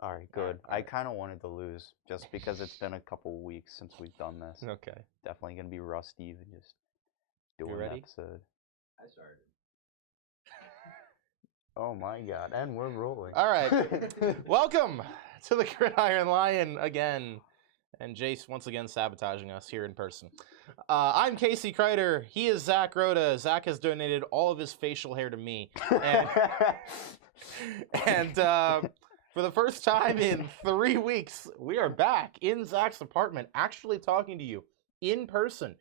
All right, good. I kind of wanted to lose just because it's been a couple weeks since we've done this. Okay. Definitely gonna be rusty and just You doing an ready? episode. I started. Oh my god, and we're rolling. All right. Welcome to the Gridiron Lion again. And Jace once again sabotaging us here in person. I'm Casey Kreider. He is Zach Rhoda. Zach has donated all of his facial hair to me. And for the first time in 3 weeks, we are back in Zach's apartment, actually talking to you in person.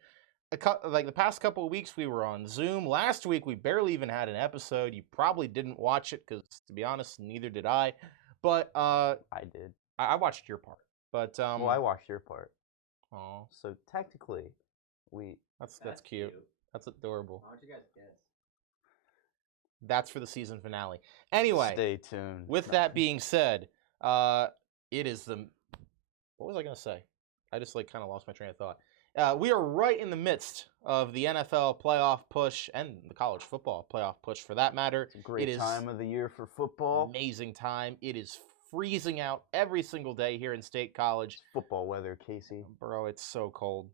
Like the past couple of weeks, we were on Zoom. Last week, we barely even had an episode. You probably didn't watch it because, to be honest, neither did I. But I did. I watched your part. But Well, I watched your part. Oh, So technically, that's cute. That's adorable. Why don't you guys guess? That's for the season finale. Anyway, stay tuned. with that being said, it is the. What was I gonna say? I just kind of lost my train of thought. We are right in the midst of the NFL playoff push and the college football playoff push, for that matter. It's a great time of the year for football. Amazing time. It is freezing out every single day here in State College. It's football weather, Casey. Bro, it's so cold.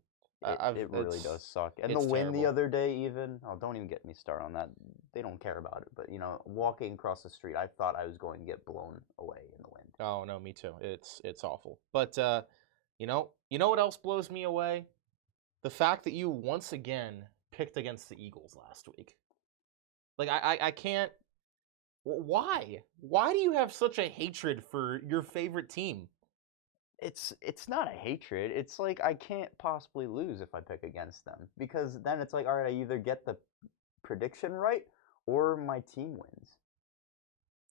It really does suck. And the wind the other day, even. Oh, don't even get me started on that. They don't care about it. But walking across the street, I thought I was going to get blown away in the wind. Oh no, me too. It's awful. But you know what else blows me away? The fact that you once again picked against the Eagles last week. Like I can't. Why? Why do you have such a hatred for your favorite team? It's not a hatred. It's like I can't possibly lose if I pick against them, because then it's like, all right, I either get the prediction right or my team wins.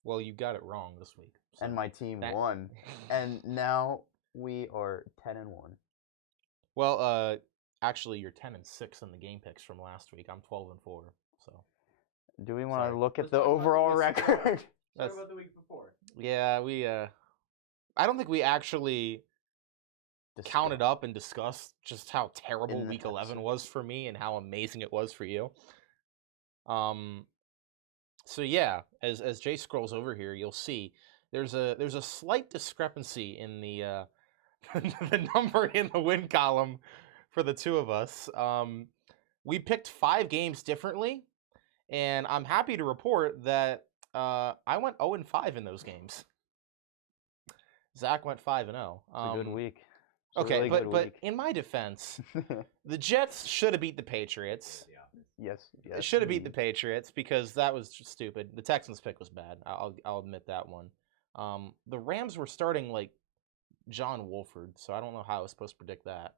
Well, you got it wrong this week. So and my team won, and now we are 10-1. Well, actually, you're 10-6 in the game picks from last week. I'm 12-4. So, do we want to look at the overall record? Let's talk about the week before. Yeah, we. I don't think we actually counted up and discussed just how terrible week 11 was for me and how amazing it was for you. So yeah, as Jay scrolls over here, you'll see there's a slight discrepancy in the the number in the win column for the two of us. We picked 5 games differently, and I'm happy to report that I went 0-5 in those games. Zach went 5-0. It's a good week. Okay, really but in my defense, the Jets should have beat the Patriots. Yes. They should have beat the Patriots because that was just stupid. The Texans pick was bad. I'll admit that one. The Rams were starting like John Wolford, so I don't know how I was supposed to predict that.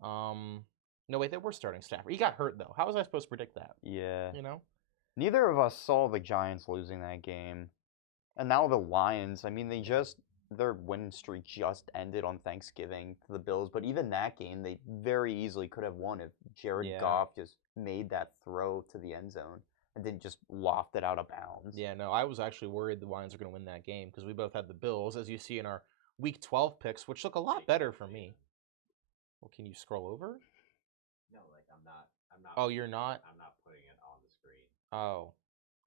No, wait, they were starting Stafford. He got hurt though. How was I supposed to predict that? Yeah. Neither of us saw the Giants losing that game, and now the Lions. I mean, their win streak just ended on Thanksgiving to the Bills, but even that game, they very easily could have won if Jared Goff just made that throw to the end zone and didn't just loft it out of bounds. Yeah, no, I was actually worried the Lions were going to win that game because we both had the Bills, as you see in our Week 12 picks, which look a lot better for me. Well, can you scroll over? No, like I'm not. Oh, you're not? I'm not putting it on the screen. Oh.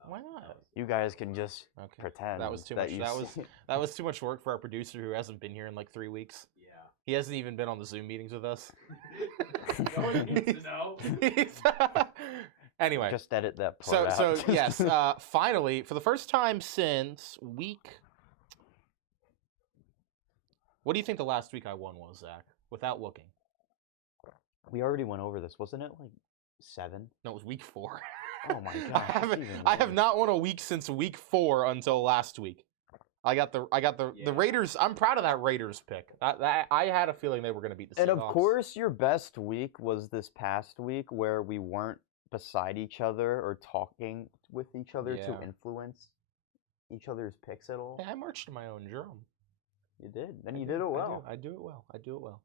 Why not? You guys can just pretend. That was too much. That was too much work for our producer who hasn't been here in like 3 weeks. Yeah. He hasn't even been on the Zoom meetings with us. No one needs to know. Anyway. Just edit that part out. So yes, finally, for the first time since week... What do you think the last week I won was, Zach? Without looking. We already went over this. Wasn't it like 7? No, it was week 4. Oh my god! I have not won a week since week 4 until last week. I got the Raiders. I'm proud of that Raiders pick. I had a feeling they were going to beat the Seahawks. And of course, your best week was this past week where we weren't beside each other or talking with each other to influence each other's picks at all. Hey, I marched to my own drum. You did, and you did it well. I do it well.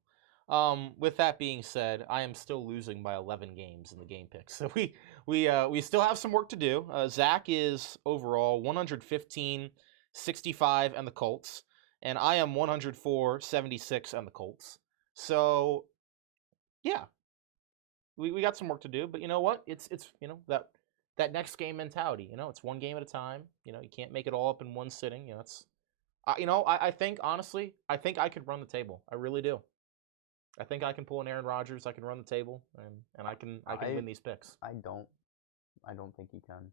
With that being said, I am still losing by 11 games in the game picks. So we still have some work to do. Zach is overall 115, 65 and the Colts, and I am 104, 76 and the Colts. So yeah, we got some work to do. But you know what? It's that next game mentality. It's one game at a time. You can't make it all up in one sitting. I think honestly, I think I could run the table. I really do. I think I can pull an Aaron Rodgers. I can run the table, and I can win these picks. I don't think he can.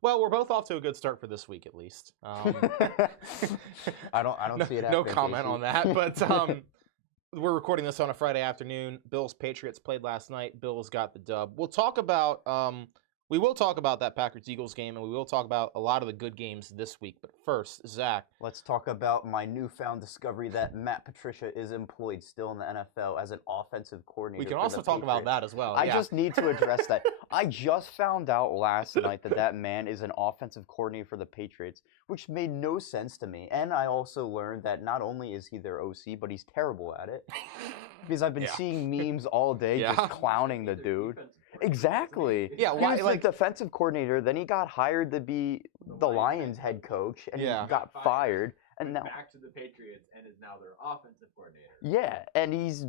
Well, we're both off to a good start for this week, at least. I don't see it No happening, comment Casey. on that, but we're recording this on a Friday afternoon. Bills Patriots played last night. Bills got the dub. We will talk about that Packers Eagles game, and we will talk about a lot of the good games this week. But first, Zach, let's talk about my newfound discovery that Matt Patricia is employed still in the NFL as an offensive coordinator. We can also talk about that as well. I just need to address that. I just found out last night that man is an offensive coordinator for the Patriots, which made no sense to me. And I also learned that not only is he their OC, but he's terrible at it. Because I've been seeing memes all day just clowning the dude. Exactly. Yeah, why? He was the defensive coordinator. Then he got hired to be the Lions head coach, and he got fired. And now back to the Patriots and is now their offensive coordinator. Yeah, and he's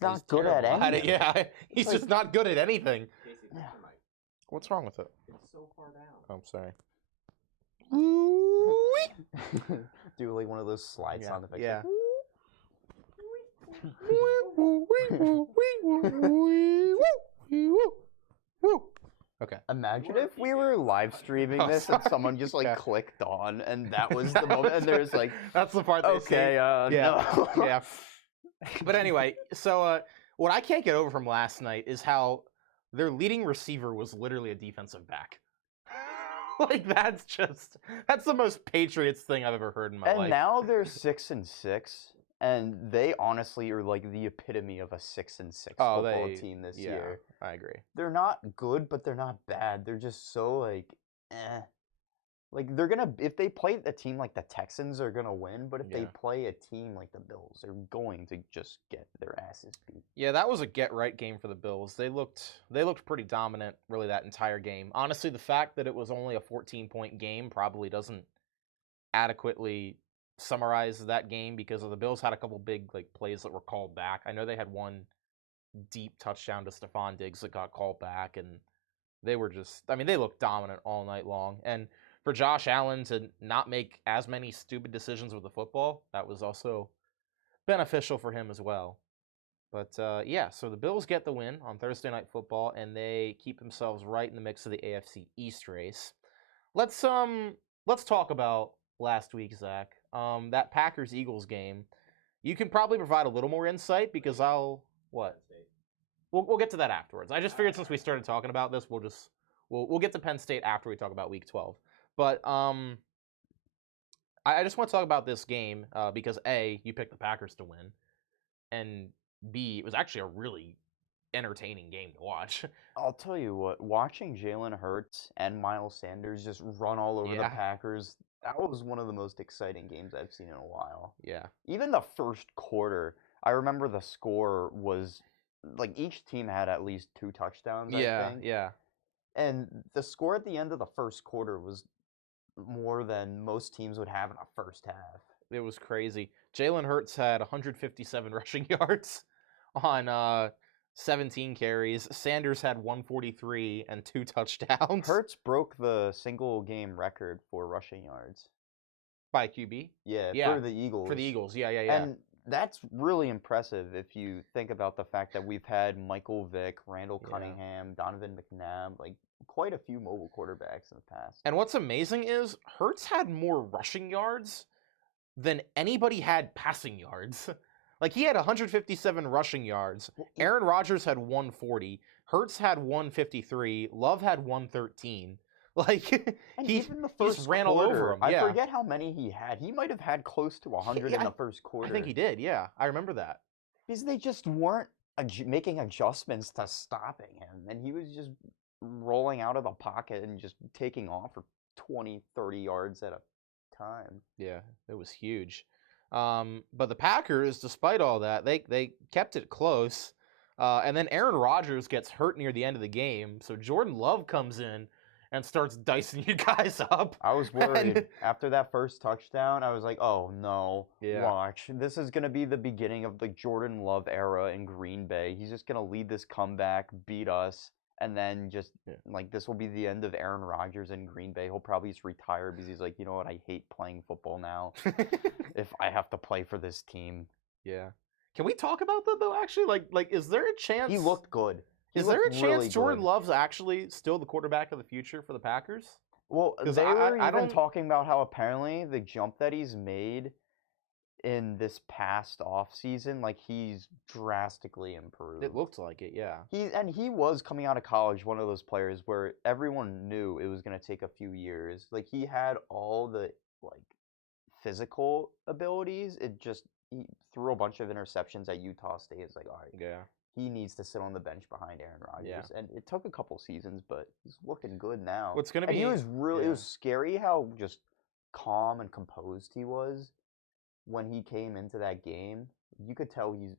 not good at anything. He's just not good at anything. Casey, fix your mic. What's wrong with it? It's so far down. Oh, I'm sorry. Do like one of those slide sound effects. Yeah. Okay. Imagine if we were live streaming this and someone just clicked on, and that was the moment, and there's like, that's the part. No. Yeah. But anyway, so what I can't get over from last night is how their leading receiver was literally a defensive back. Like that's the most Patriots thing I've ever heard in my life. And now they're 6-6. And they honestly are like the epitome of a 6-6 football team this year. I agree. They're not good, but they're not bad. They're just so eh. Like they're gonna, if they play a team like the Texans, they're gonna win. But if they play a team like the Bills, they're going to just get their asses beat. Yeah, that was a get right game for the Bills. They looked pretty dominant really that entire game. Honestly, the fact that it was only a 14-point game probably doesn't adequately summarize that game because the Bills had a couple big plays that were called back. I know they had one deep touchdown to Stephon Diggs that got called back, and they were they looked dominant all night long. And for Josh Allen to not make as many stupid decisions with the football, that was also beneficial for him as well. But so the Bills get the win on Thursday Night Football, and they keep themselves right in the mix of the AFC East race. Let's talk about last week, Zach. That Packers-Eagles game. You can probably provide a little more insight because We'll get to that afterwards. I just figured since we started talking about this, we'll get to Penn State after we talk about Week 12. But I just want to talk about this game because A, you picked the Packers to win, and B, it was actually a really entertaining game to watch. I'll tell you what, watching Jalen Hurts and Miles Sanders just run all over the Packers, that was one of the most exciting games I've seen in a while. Yeah. Even the first quarter, I remember the score was, each team had at least 2 touchdowns, I think. Yeah. And the score at the end of the first quarter was more than most teams would have in a first half. It was crazy. Jalen Hurts had 157 rushing yards on 17 carries. Sanders had 143 and 2 touchdowns. Hurts broke the single game record for rushing yards. By QB? Yeah, for the Eagles. For the Eagles, yeah. And that's really impressive if you think about the fact that we've had Michael Vick, Randall Cunningham, Donovan McNabb, quite a few mobile quarterbacks in the past. And what's amazing is Hurts had more rushing yards than anybody had passing yards. He had 157 rushing yards. Aaron Rodgers had 140. Hurts had 153. Love had 113. He just ran all over him. I forget how many he had. He might have had close to 100 in the first quarter. I think he did, yeah. I remember that. Because they just weren't making adjustments to stopping him. And he was just rolling out of the pocket and just taking off for 20, 30 yards at a time. Yeah, it was huge. But the Packers, despite all that, they kept it close. And then Aaron Rodgers gets hurt near the end of the game. So Jordan Love comes in and starts dicing you guys up. I was worried. After that first touchdown, I was like, oh no, watch. This is going to be the beginning of the Jordan Love era in Green Bay. He's just going to lead this comeback, beat us, and then just Yeah. like this will be the end of Aaron Rodgers in Green Bay. He'll probably just retire because he's like, you know what, I hate playing football now. If I have to play for this team. Yeah. Can we talk about that though? Actually, like, is there a chance? He looked good. He Is there a looked chance really Jordan good. Love's actually still the quarterback of the future for the Packers? Well, 'Cause they I- were I even don't- talking about how apparently the jump that he's made in this past off season, like he's drastically improved. It looked like it, yeah. He was coming out of college one of those players where everyone knew it was gonna take a few years. Like he had all the like physical abilities. It just he threw a bunch of interceptions at Utah State. It's like, all right, Yeah. he needs to sit on the bench behind Aaron Rodgers. Yeah. And it took a couple seasons, but he's looking good now. What's gonna And be he was really it yeah. was scary how just calm and composed he was when he came into that game. You could tell he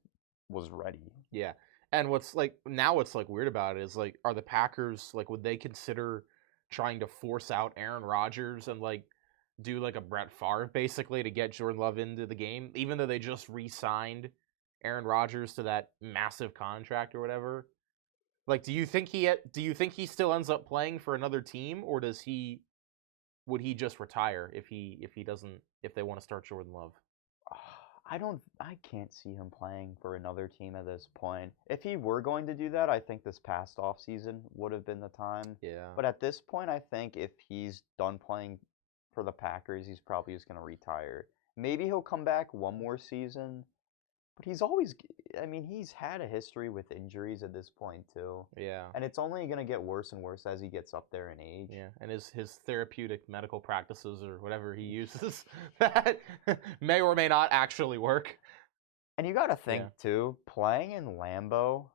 was ready. Yeah. And what's like now what's like weird about it is like are the Packers like would they consider trying to force out Aaron Rodgers and like do like a Brett Favre basically to get Jordan Love into the game even though they just re-signed Aaron Rodgers to that massive contract or whatever? Like do you think he still ends up playing for another team or would he just retire if they want to start Jordan Love? I can't see him playing for another team at this point. If he were going to do that, I think this past off season would have been the time. Yeah. But at this point, I think if he's done playing for the Packers, he's probably just going to retire. Maybe he'll come back one more season, but he's had a history with injuries at this point too. Yeah. And it's only going to get worse and worse as he gets up there in age. Yeah, and his therapeutic medical practices or whatever he uses that may or may not actually work. And you got to think too, playing in Lambeau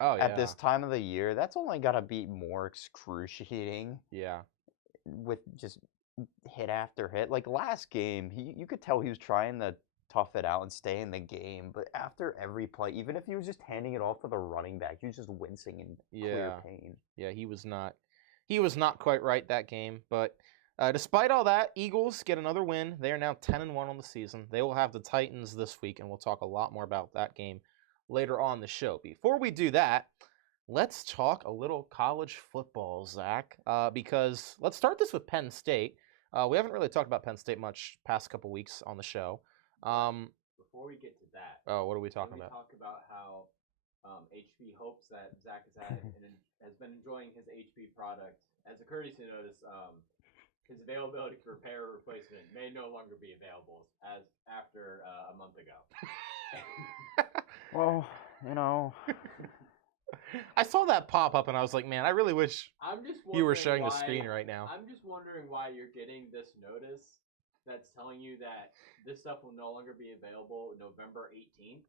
Oh yeah. at this time of the year, that's only got to be more excruciating Yeah. with just hit after hit. Like last game, you could tell he was trying to tough it out and stay in the game, but after every play, even if he was just handing it off to the running back, he was just wincing in clear pain. Yeah, he was not quite right that game, but despite all that, Eagles get another win. They are now 10-1 on the season. They will have the Titans this week, and we'll talk a lot more about that game later on the show. Before we do that, let's talk a little college football, Zach, because let's start this with Penn State. We haven't really talked about Penn State much past couple weeks on the show. Before we get to that, what are we talking can we about? talk about how HP hopes that Zach has had and has been enjoying his HP product. As a courtesy notice, his availability for repair or replacement may no longer be available as after a month ago. Well, you know, I saw that pop up and I was like, man, I really wish I'm just you were wondering sharing the why- screen right now. I'm just wondering why you're getting this notice that's telling you that this stuff will no longer be available November 18th.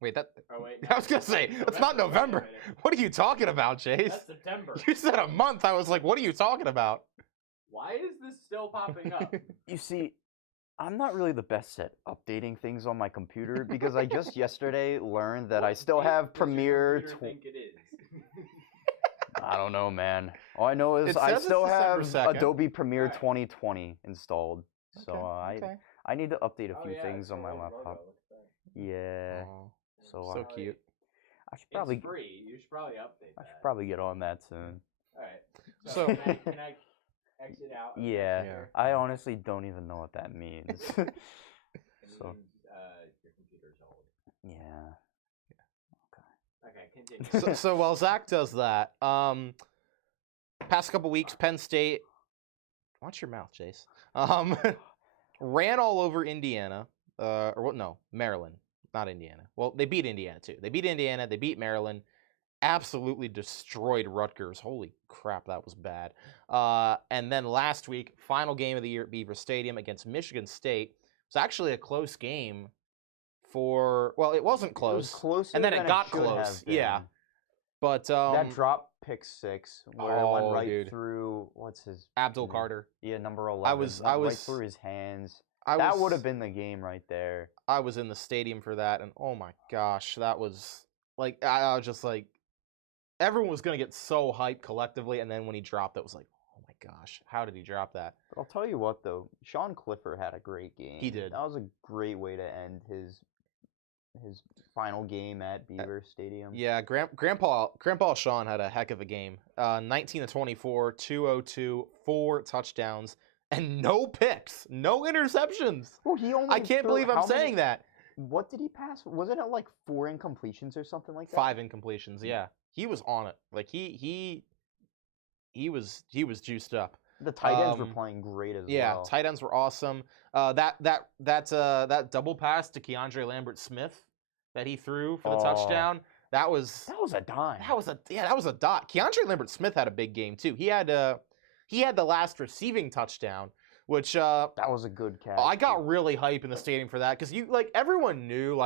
Wait, Oh wait, I was gonna say it's not Wait a November. minute. What are you talking about, Chase? That's September. You said a month. I was like, what are you talking about? Why is this still popping up? you see, I'm not really the best at updating things on my computer because I just yesterday learned that I What still date have does your Premiere. computer think it is? I don't know, man. All I know is It I says it's still have December 2nd. Adobe Premiere Alright. 2020 installed. So okay. I need to update a Oh, few yeah, things it's on got my a little laptop. logo, look at that. Yeah. Aw, So, so cute. I should probably It's free. You should probably update I that. should probably get on that soon. All right. So- can I exit out? of Yeah. here? I honestly don't even know what that means. It So- means, your computer's old. yeah. Okay, continue. So while Zach does that, past couple weeks, Penn State. Watch your mouth, Chase. Ran all over Indiana. Maryland, not Indiana. Well, they beat Indiana too. They beat Indiana. They beat Maryland. Absolutely destroyed Rutgers. Holy crap, that was bad. And then last week, final game of the year at Beaver Stadium against Michigan State. It was actually a close game. It wasn't close. It was closer and then than it got should have close. been. Yeah. But That drop pick six where it went right dude. through what's his Abdul name? Carter. Yeah, number 11. I went was- right through his hands. That That would have been the game right there. I was in the stadium for that, and oh my gosh, that was like I was just like everyone was gonna get so hyped collectively, and then when he dropped, it was like, oh my gosh, how did he drop that? But I'll tell you what though, Sean Clifford had a great game. He did. That was a great way to end his his final game at Beaver Stadium. Yeah, Grandpa Sean had a heck of a game. 19 to 24, 202, 4 touchdowns, and no picks, no interceptions. Well, he only I can't threw believe I'm how many- saying that. What did he pass? Wasn't it like 4 incompletions or something like that? 5 incompletions. Yeah, he was on it. Like he was juiced up. The tight ends were playing great as Yeah, well. tight ends were awesome. That double pass to Keandre Lambert-Smith that he threw for the touchdown. That was a dime. that was a dot. Keandre Lambert-Smith had a big game too. He had the last receiving touchdown, which that was a good catch. I got really hype in the stadium for that because everyone knew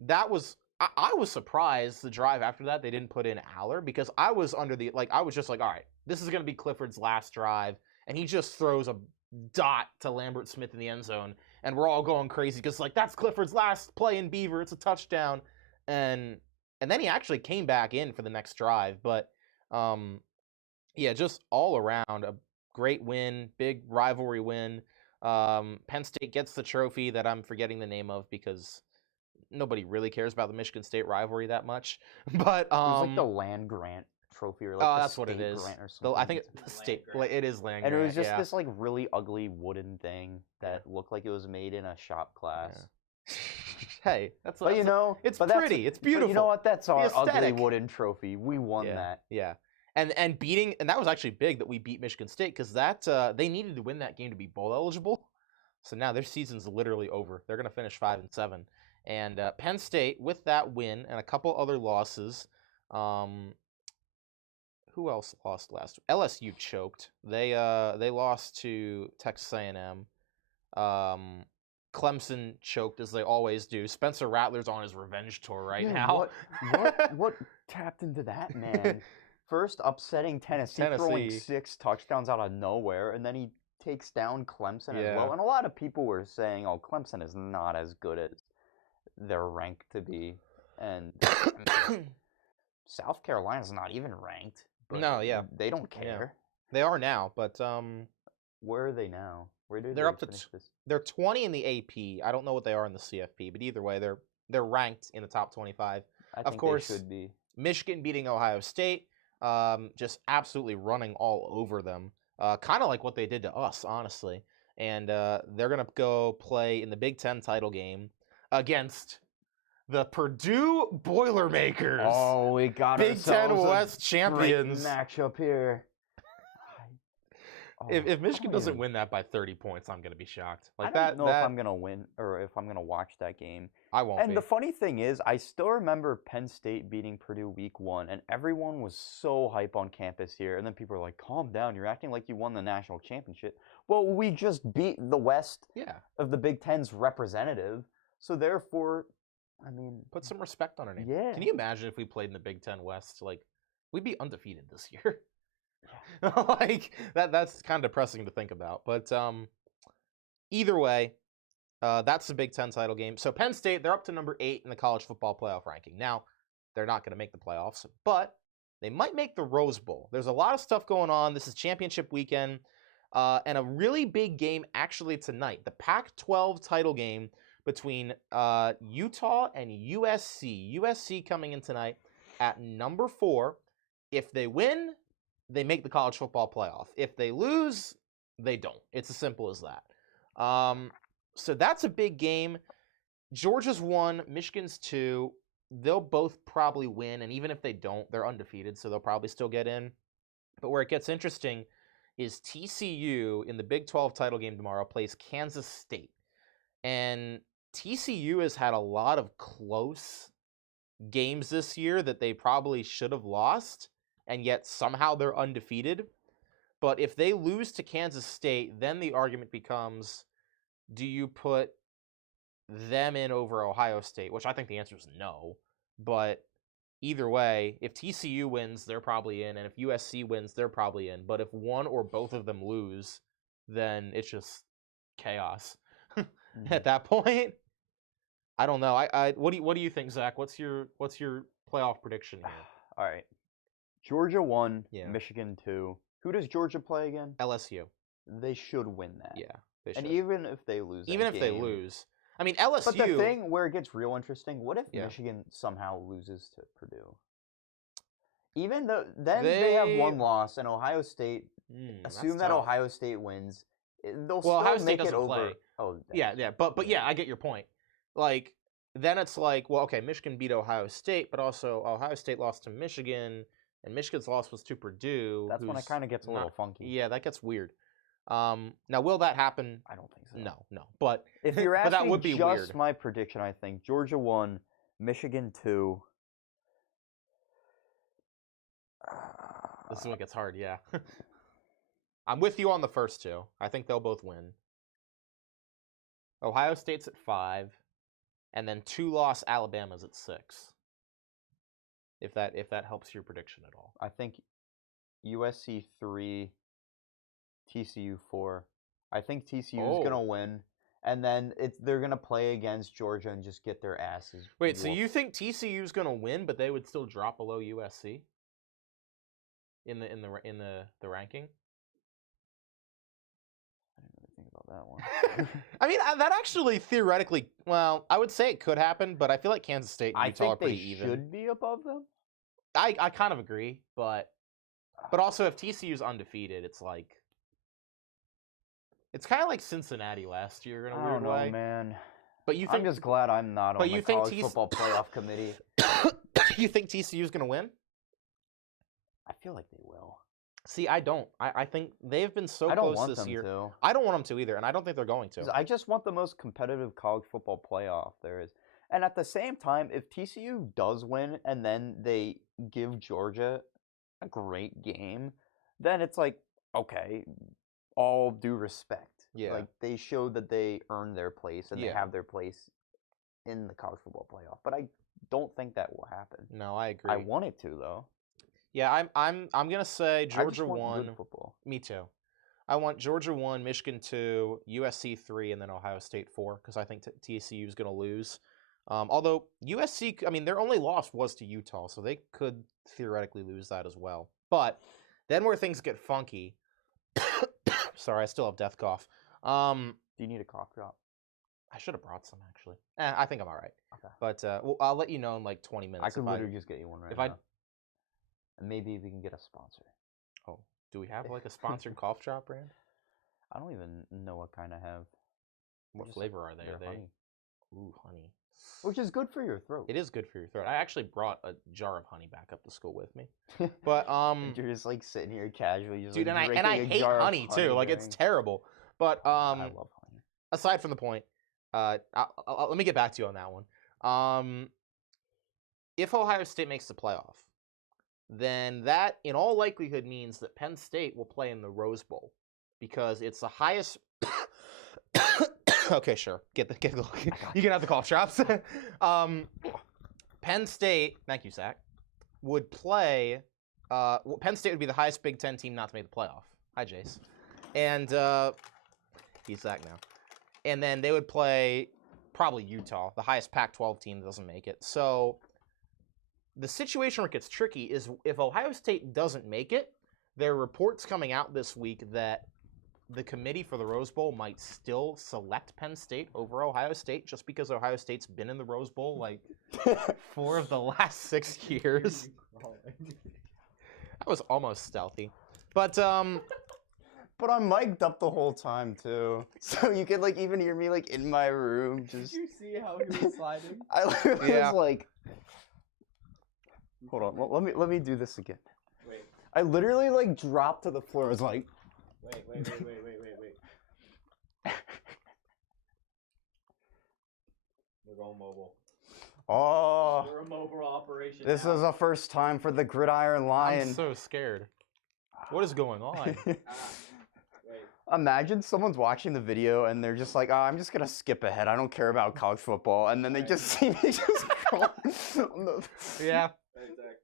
that was. I was surprised the drive after that they didn't put in Aller because I was under the I was just like, all right, this is gonna be Clifford's last drive, and he just throws a dot to Lambert-Smith in the end zone, and we're all going crazy because that's Clifford's last play in Beaver. It's a touchdown, and then he actually came back in for the next drive. But yeah, just all around a great win, big rivalry win. Penn State gets the trophy that I'm forgetting the name of because nobody really cares about the Michigan State rivalry that much. But it was like the land grant trophy or oh, the that's what it state is. grant or something. I think it's the state. It is land and grant. it was just yeah. this really ugly wooden thing that looked like it was made in a shop class. Yeah. Hey, it's it's pretty. It's beautiful. But you know what? That's our ugly aesthetic. wooden trophy. We won that. Yeah. And that was actually big that we beat Michigan State because they needed to win that game to be bowl eligible. So now their season's literally over. They're gonna finish 5-7. And Penn State, with that win and a couple other losses, who else lost last? LSU choked. They lost to Texas A&M. Clemson choked as they always do. Spencer Rattler's on his revenge tour right now. What tapped into that, man? First upsetting Tennessee, throwing 6 touchdowns out of nowhere, and then he takes down Clemson as well. And a lot of people were saying, "Oh, Clemson is not as good as they're ranked to be," and South Carolina's not even ranked. No, yeah, they don't care. Yeah. They are now, but where are they now? Where did they're they up to? finish this? They're 20 in the AP. I don't know what they are in the CFP, but either way, they're ranked in the top 25. Of course, they should be. Michigan beating Ohio State, just absolutely running all over them, kind of like what they did to us, honestly. And they're gonna go play in the Big Ten title game against the Purdue Boilermakers. Oh, we got Big Ten West champions. Great matchup here. If Michigan doesn't win that by 30 points, I'm gonna be shocked. I don't know if I'm gonna win or if I'm gonna watch that game. I won't. And the funny thing is, I still remember Penn State beating Purdue week 1, and everyone was so hype on campus here. And then people are like, "Calm down! You're acting like you won the national championship." Well, we just beat the West of the Big Ten's representative, so therefore, I mean, put some respect on our name. Yeah. Can you imagine if we played in the Big Ten West? We'd be undefeated this year. That's kind of depressing to think about. But either way, that's the Big Ten title game. So Penn State, they're up to number 8 in the college football playoff ranking. Now, they're not going to make the playoffs, but they might make the Rose Bowl. There's a lot of stuff going on. This is championship weekend, and a really big game actually tonight. The Pac-12 title game between Utah and USC. USC coming in tonight at number 4. If they win, they make the college football playoff. If they lose, they don't. It's as simple as that. So that's a big game. Georgia's 1, Michigan's 2. They'll both probably win, and even if they don't, they're undefeated, so they'll probably still get in. But where it gets interesting is TCU in the Big 12 title game tomorrow plays Kansas State. And TCU has had a lot of close games this year that they probably should have lost, and yet somehow they're undefeated. But if they lose to Kansas State, then the argument becomes, do you put them in over Ohio State? Which I think the answer is no. But either way, if TCU wins, they're probably in. And if USC wins, they're probably in. But if one or both of them lose, then it's just chaos at that point. I don't know. What do you think, Zach? What's your playoff prediction here? All right. Georgia 1, Yeah. Michigan 2. Who does Georgia play again? LSU. They should win that. Yeah, they should. And even if they lose, Even that if they game, lose, I mean, LSU. But the thing where it gets real interesting, what if Yeah. Michigan somehow loses to Purdue? Even though then they have one loss, and Ohio State. Assume that tough. Ohio State wins. They'll Well, still Ohio State make it doesn't over. play. Oh, Yeah, but yeah, I get your point. Like, then it's like, well, okay, Michigan beat Ohio State, but also Ohio State lost to Michigan, and Michigan's loss was to Purdue. That's when it kind of gets a little funky. Yeah, that gets weird. Now, will that happen? I don't think so. No. But if you're but asking that would be just weird. my prediction, I think Georgia 1, Michigan 2. This is when it gets hard, yeah. I'm with you on the first two. I think they'll both win. Ohio State's at 5, and then 2-loss Alabama's at 6. If that helps your prediction at all. I think USC 3, TCU 4. I think TCU is gonna win, and then they're gonna play against Georgia and just get their asses. Wait, so you think TCU's gonna win, but they would still drop below USC in the ranking? I didn't really think about that one. I mean, that actually theoretically, well, I would say it could happen, but I feel like Kansas State and Utah are pretty even. Should be above them. I kind of agree, but also if TCU's undefeated, it's like it's kind of like Cincinnati last year in a weird way. I don't know, man. But you think I'm just glad I'm not on the college football playoff committee. You think TCU's gonna win? I feel like they will. See, I don't. I think they've been so I don't close want this them year. to. I don't want them to either, and I don't think they're going to. I just want the most competitive college football playoff there is. And at the same time, if TCU does win and then they give Georgia a great game, then it's like, okay, all due respect. Yeah. Like, they showed that they earned their place and they Yeah. have their place in the college football playoff. But I don't think that will happen. No, I agree. I want it to, though. Yeah, I'm gonna say I just Georgia want 1. good football. Me too. I want Georgia 1, Michigan 2, USC 3, and then Ohio State 4 because I think TCU is gonna lose. Although USC, I mean, their only loss was to Utah, so they could theoretically lose that as well. But then where things get funky. Sorry, I still have death cough. Do you need a cough drop? I should have brought some actually. I think I'm all right. Okay. But well, I'll let you know in like 20 minutes. I could literally just get you one right now. And maybe we can get a sponsor. Oh, do we have like a sponsored cough drop brand? I don't even know what kind I have. What flavor are they? Are they? Honey. Ooh, honey. Which is good for your throat. It is good for your throat. I actually brought a jar of honey back up to school with me. But you're just like sitting here casually, just dude, like, and I hate honey too. Like it's terrible. But I love honey. Aside from the point, let me get back to you on that one. If Ohio State makes the playoff, then that in all likelihood means that Penn State will play in the Rose Bowl because it's the highest. Okay, sure. Get the you can have the cough drops. Penn State, thank you, Zach, would play. Penn State would be the highest Big Ten team not to make the playoff. Hi, Jace. And he's Zach now. And then they would play probably Utah, the highest Pac-12 team that doesn't make it. So the situation where it gets tricky is if Ohio State doesn't make it, there are reports coming out this week that the committee for the Rose Bowl might still select Penn State over Ohio State just because Ohio State's been in the Rose Bowl like 4 of the last 6 years. That was almost stealthy. But I'm mic'd up the whole time too. So you could like even hear me like in my room just Did you see how he was sliding? I literally was like hold on, let me do this again. Wait. I literally like dropped to the floor. I was like Wait. We're going mobile. oh, We're a mobile operation. this now. is a first time for the Gridiron Lion. I'm so scared. What is going on? Wait. Imagine someone's watching the video and they're just like, oh, I'm just gonna skip ahead. I don't care about college football, and then they just see me just crawling on the... Yeah. Hey, Zach.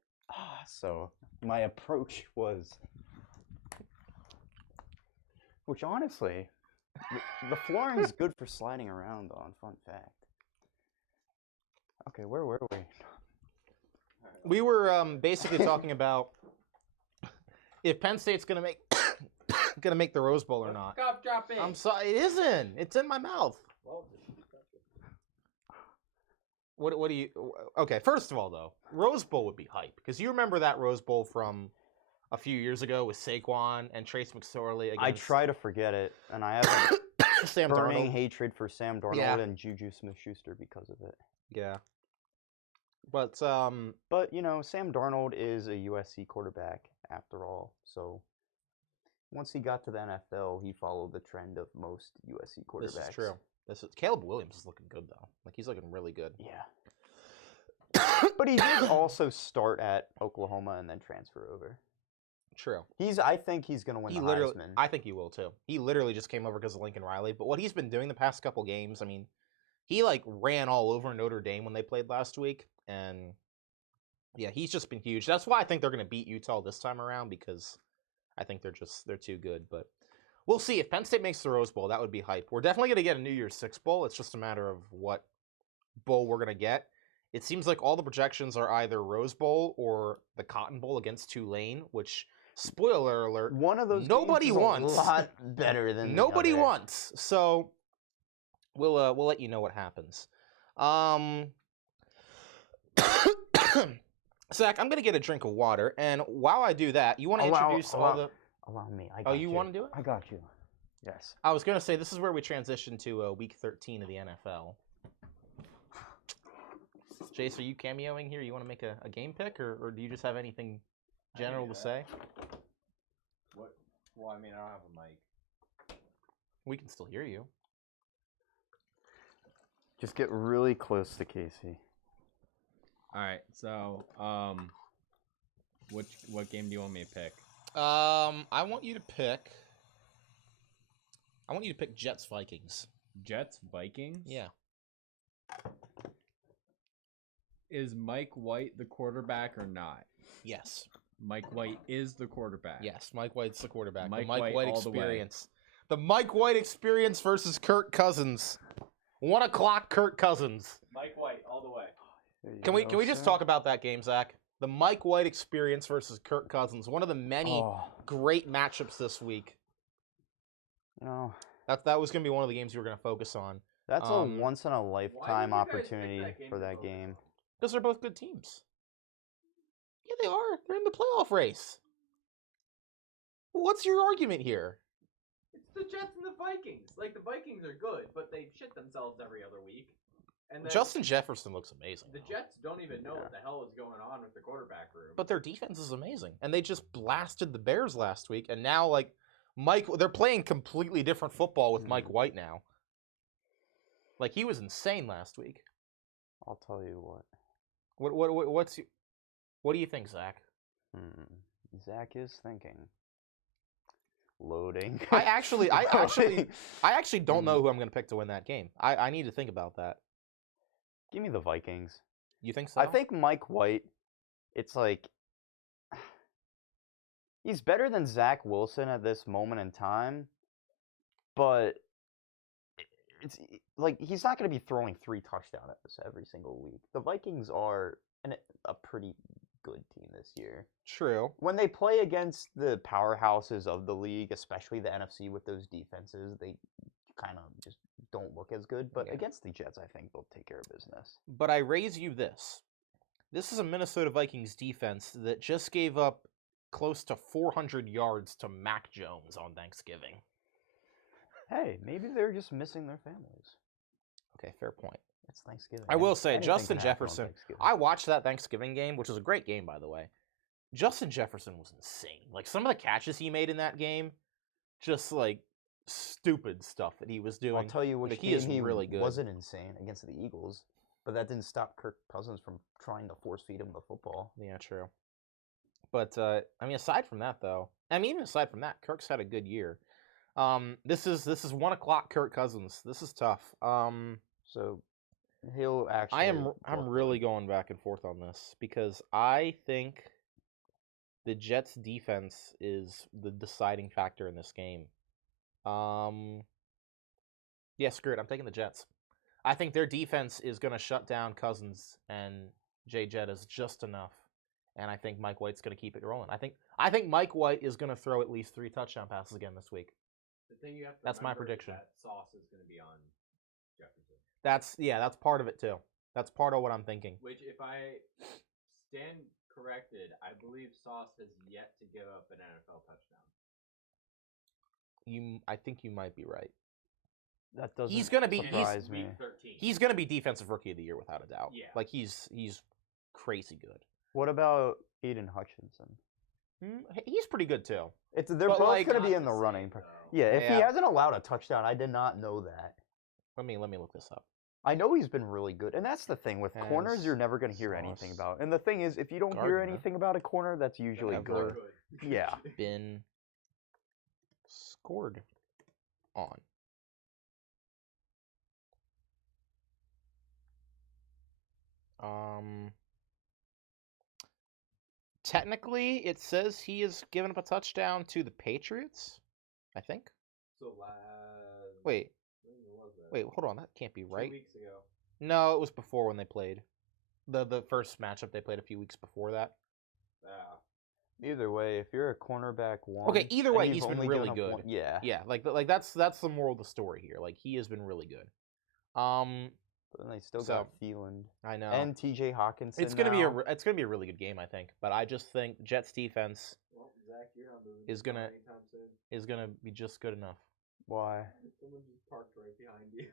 So my approach was, which honestly, the flooring is good for sliding around on. Fun fact. Okay, where were we? We were basically talking about if Penn State's gonna make the Rose Bowl or not. Cough dropping. I'm sorry, it isn't. It's in my mouth. Well, What do you? Okay, first of all, though, Rose Bowl would be hype because you remember that Rose Bowl from a few years ago with Saquon and Trace McSorley I against try to forget it, and I have a Sam burning Darnold. hatred for Sam Darnold Yeah. and Juju Smith-Schuster because of it. Yeah, but But, you know, Sam Darnold is a USC quarterback after all. So once he got to the NFL, he followed the trend of most USC quarterbacks. this is true. Caleb Williams is looking good though. Like he's looking really good. Yeah. But he did also start at Oklahoma and then transfer over. True. I think he's going to win the Heisman. I think he will too. He literally just came over because of Lincoln Riley. But what he's been doing the past couple games, I mean, he like ran all over Notre Dame when they played last week, and yeah, he's just been huge. That's why I think they're going to beat Utah this time around because I think they're too good. But we'll see if Penn State makes the Rose Bowl. That would be hype. We're definitely going to get a New Year's Six bowl. It's just a matter of what bowl we're going to get. It seems like all the projections are either Rose Bowl or the Cotton Bowl against Tulane, which, spoiler alert, one of those nobody games is wants. A lot better than nobody the other. wants. So we'll let you know what happens. Zach, I'm gonna get a drink of water, and while I do that, you want to introduce all the. Allow me. I got you want to do it? I got you. Yes. I was gonna say this is where we transition to week 13 of the NFL. Jace, are you cameoing here? You want to make a game pick, or do you just have anything general to say? What? Well, I mean, I don't have a mic. We can still hear you. Just get really close to Casey. All right, so what game do you want me to pick? I want you to pick Jets Vikings. Jets Vikings? Yeah. Is Mike White the quarterback or not? Yes. Mike White is the quarterback. Yes, Mike White's the quarterback. Mike the Mike White White all the way. experience. The Mike White experience versus Kirk Cousins. 1 o'clock Kirk Cousins. Mike White, all the way. Can we just talk about that game, Zach? The Mike White experience versus Kirk Cousins. One of the many great matchups this week. You know, that was going to be one of the games we were going to focus on. that's a once in a Why lifetime did you guys pick opportunity that game for to that focus game. Because they're both good teams. Yeah, they are. They're in the playoff race. What's your argument here? It's the Jets and the Vikings. Like, the Vikings are good, but they shit themselves every other week. And then Justin Jefferson looks amazing. the Jets don't even know what the hell is going on with the quarterback room. But their defense is amazing. And they just blasted the Bears last week. And now, like, they're playing completely different football with Mike White now. Like, he was insane last week. I'll tell you what. What do you think, Zach? Zach is thinking. Loading. I actually don't know who I'm going to pick to win that game. I need to think about that. Give me the Vikings. You think so? I think Mike White, it's like, he's better than Zach Wilson at this moment in time, but it's like he's not going to be throwing 3 touchdowns every single week. The Vikings are a pretty good team this year. True. When they play against the powerhouses of the league, especially the NFC with those defenses, they kind of just don't look as good. But against the Jets, I think they'll take care of business. But I raise you this. This is a Minnesota Vikings defense that just gave up close to 400 yards to Mac Jones on Thanksgiving. Hey, maybe they're just missing their families. Okay, fair point. It's Thanksgiving. I will say, Anything Justin can happen on Jefferson, Thanksgiving. I watched that Thanksgiving game, which was a great game, by the way. Justin Jefferson was insane. Like, some of the catches he made in that game, just, like, stupid stuff that he was doing. I'll tell you which Like, game he is really good. wasn't insane against the Eagles, but that didn't stop Kirk Cousins from trying to force feed him the football. Yeah, true. But, I mean, aside from that, though, even aside from that, Kirk's had a good year. This is 1 o'clock Kirk Cousins. This is tough. So he'll actually. I'm really going back and forth on this because I think the Jets' defense is the deciding factor in this game. Yeah, screw it. I'm taking the Jets. I think their defense is going to shut down Cousins and Jay Jettas just enough, and I think Mike White's going to keep it rolling. I think Mike White is going to throw at least 3 touchdown passes again this week. The thing you have to That's my remember is prediction. that Sauce is going to be on Jefferson. That's part of it too. That's part of what I'm thinking. Which, if I stand corrected, I believe Sauce has yet to give up an NFL touchdown. I think you might be right. That doesn't He's gonna be- surprise me. Week 13. He's gonna be defensive rookie of the year without a doubt. Yeah. Like he's crazy good. What about Aiden Hutchinson? He's pretty good too. They're But, both like, going to be not in the the running. same, Yeah, if he Yeah. hasn't allowed a touchdown, I did not know that. Let me look this up. I know he's been really good, and that's the thing with corners. As You're never going to hear Sauce anything about. And the thing is, if you don't hear Gardner anything about a corner, that's usually ever good. Yeah. Been scored on. Technically, it says he has given up a touchdown to the Patriots. I think. So Wait, when was that? hold on. That can't be right. 2 weeks ago. No, it was before when they played. The first matchup they played a few weeks before that. Yeah. Either way, if you're a cornerback one. Okay, either and way, you've he's been only really given up good. one- yeah. Yeah, like that's the moral of the story here. Like he has been really good. But then they still So, got Thielen I know. and T.J. Hawkinson. It's gonna be now. it's gonna be a really good game, I think. But I just think Jets defense Well, Zach, you're not moving. Is gonna- anytime soon. is gonna be just good enough. Why? Someone just parked right behind you.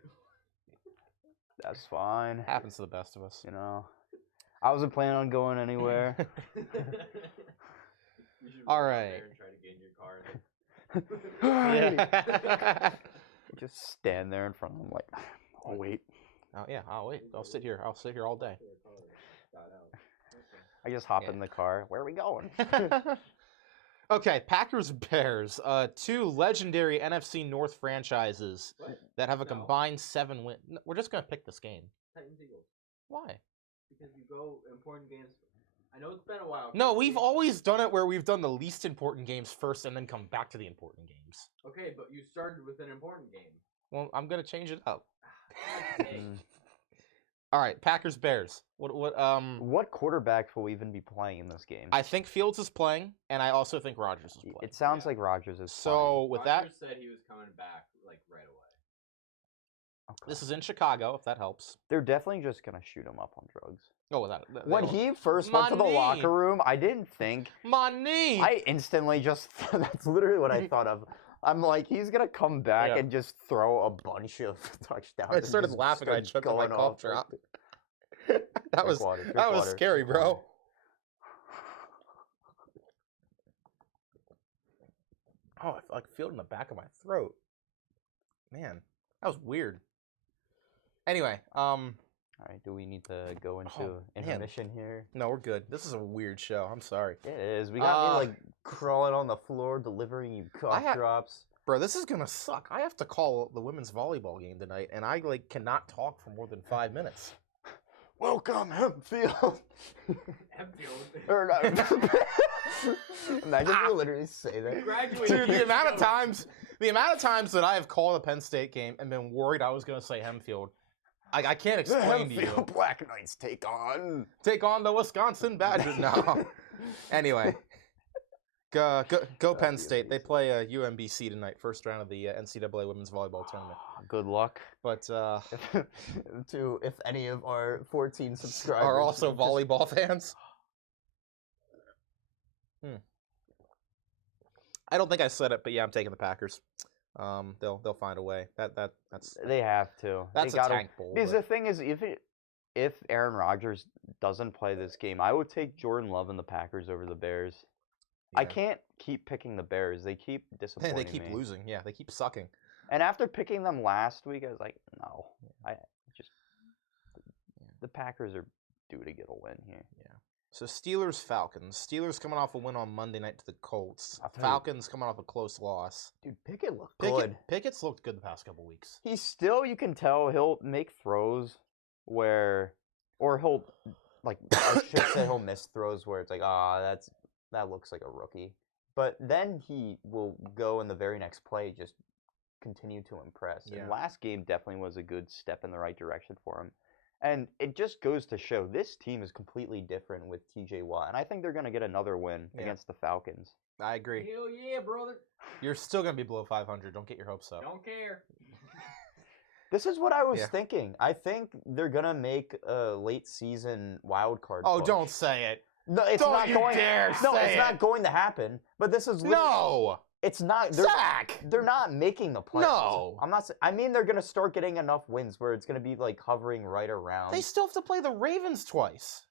That's fine. Happens to the best of us. You know, I wasn't planning on going anywhere. You should All run out right. there and try to get in your car. Yeah. Just stand there in front of them like, oh wait. Oh yeah. I'll wait. I'll sit here. I'll sit here all day. Got out. Okay. I just hop Yeah. in the car. Where are we going? Okay, Packers Bears, two legendary NFC North franchises What? that have a No. combined 7 wins. We're just gonna pick this game. Titans Eagles. Why? Because you go important games. I know it's been a while. No, we've always done it where we've done the least important games first and then come back to the important games. Okay, but you started with an important game. Well, I'm gonna change it up. Mm. All right, Packers Bears. What quarterbacks will even be playing in this game? I think Fields is playing, and I also think Rodgers is playing. It sounds Yeah. like Rodgers is So with that, Rodgers said he was coming back like right away. playing. Okay. this is in Chicago, if that helps. They're definitely just gonna shoot him up on drugs. Oh, without When he first went to the My knee. locker room, I didn't think. my knee. I instantly just that's literally what I thought of. I'm like, he's gonna come back Yeah. and just throw a bunch of touchdowns. I and started just laughing. I start choked on my going cough off. drop. Drink that was water, drink that was water, scary, drink bro. water. Oh, I like feel it in the back of my throat. Man, that was weird. Anyway, All right, do we need to go into Oh, man. intermission here? no, we're good. This is a weird show. I'm sorry, It is. We got me Uh, like crawling on the floor, delivering you cough ha- drops. bro. This is gonna suck. I have to call the women's volleyball game tonight, and I like cannot talk for more than 5 minutes. Welcome, Hempfield. Hempfield. Or not. Imagine if you literally say that. Graduated. Dude, the amount of times that I have called a Penn State game and been worried I was gonna say Hempfield, I can't The explain to you. Hempfield Black Knights take on. Take on the Wisconsin Badgers. No. Anyway, go That'd Penn be State. They amazing. play UMBC tonight, first round of the NCAA women's volleyball tournament. Good luck. But If any of our 14 subscribers are also just- volleyball fans. I don't think I said it, but yeah, I'm taking the Packers. They'll find a way. That's They have to. that's they a gotta, tank bowl. Because but- the thing is, if Aaron Rodgers doesn't play this game, I would take Jordan Love and the Packers over the Bears. I yeah. can't keep picking the Bears. They keep disappointing They keep me. losing. Yeah, they keep sucking. And after picking them last week, I was like, no, I just the Packers are due to get a win here. So Steelers Falcons. Steelers coming off a win on Monday night to the Colts. I'll tell you- Falcons coming off a close loss. Dude, Pickett looked good. Pickett's looked good the past couple weeks. He's still, you can tell, he'll make throws where, or he'll, like, I should say he'll miss throws where it's like, that looks like a rookie. But then he will go in the very next play, just continue to impress. Yeah. And last game definitely was a good step in the right direction for him. And it just goes to show this team is completely different with TJ Watt. And I think they're going to get another win Yeah. against the Falcons. I agree. Hell yeah, brother. You're still gonna be below 500. Don't get your hopes up. Don't care. This is what I was Yeah. thinking. I think they're gonna make a late season wild card. Oh, push. don't say it. No, it's Don't not you going. dare No, say it's it. not going to happen. But this is No, It's not. Zach. They're not making the playoffs. No. I'm not. I mean, they're gonna start getting enough wins where it's gonna be like hovering right around. They still have to play the Ravens twice.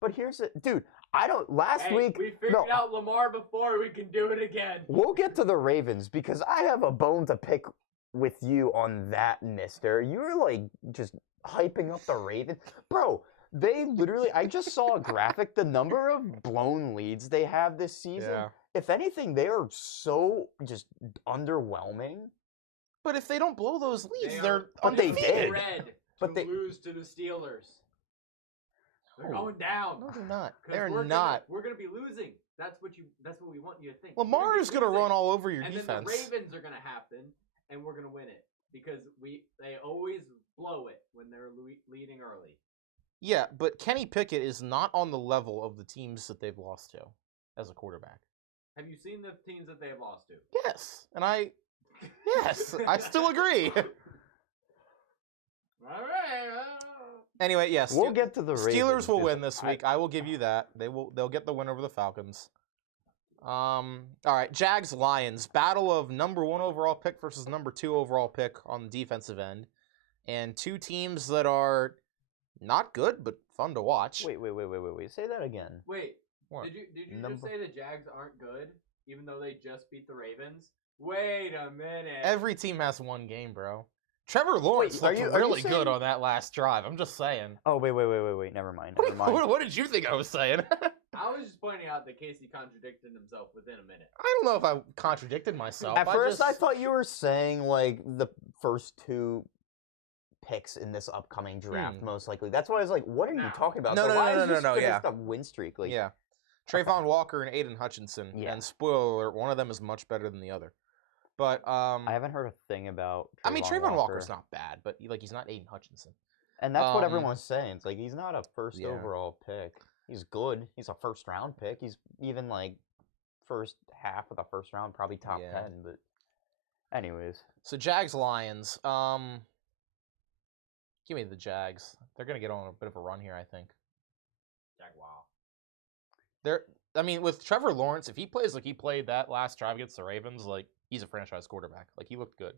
But here's it, dude. I don't. Last Hey, week, we figured no, out Lamar before. We can do it again. we'll get to the Ravens because I have a bone to pick with you on that, Mister. You're like just hyping up the Ravens, bro. They literally. I just saw a graphic. The number of blown leads they have this season. Yeah. If anything, they are so just underwhelming. But if they don't blow those leads, They they're are But they undefeated. did. Red But to they- lose to the Steelers. They're Oh. going down. No, they're not. 'Cause They're we're not. We're gonna be losing. That's what we want you to think. Lamar is gonna run all over your and defense. then the Ravens are gonna happen, and we're gonna win it because they always blow it when they're leading early. Yeah, but Kenny Pickett is not on the level of the teams that they've lost to as a quarterback. Have you seen the teams that they've lost to? Yes, and yes, I still agree. All right. Anyway, yes, We'll get to the Ravens. Steelers will 'cause win this week. I will give you that. They'll get the win over the Falcons. All right, Jags Lions battle of number 1 overall pick versus number 2 overall pick on the defensive end, and two teams that are not good but fun to watch. Wait. Say that again. Wait, What? did you just Number- say the Jags aren't good, even though they just beat the Ravens? Wait a minute. Every team has one game, bro. Trevor Lawrence are looked you really saying- good on that last drive. I'm just saying. Oh wait. Never mind. Never mind. What did you think I was saying? I was just pointing out that Casey contradicted himself within a minute. I don't know if I contradicted myself. At first, I just- thought you were saying like the first 2 picks in this upcoming draft, most likely. That's why I was like, "What are you No. talking about?" No, So no, why no, is no, this no, finished yeah. a win streak? Like, Yeah. Trayvon Walker and Aiden Hutchinson. Yeah. And spoiler alert, one of them is much better than the other. But I haven't heard a thing about. I mean, Trayvon Walker's not bad, but he's not Aiden Hutchinson. and that's what um, everyone's saying. It's like he's not a first yeah. overall pick. He's good. He's a first round pick. He's even like first half of the first round, probably top Yeah. 10. But anyways, So Jags Lions. Give me the Jags. They're gonna get on a bit of a run here, I think. Jaguar. I mean, with Trevor Lawrence, if he plays like he played that last drive against the Ravens, like he's a franchise quarterback. Like he looked good.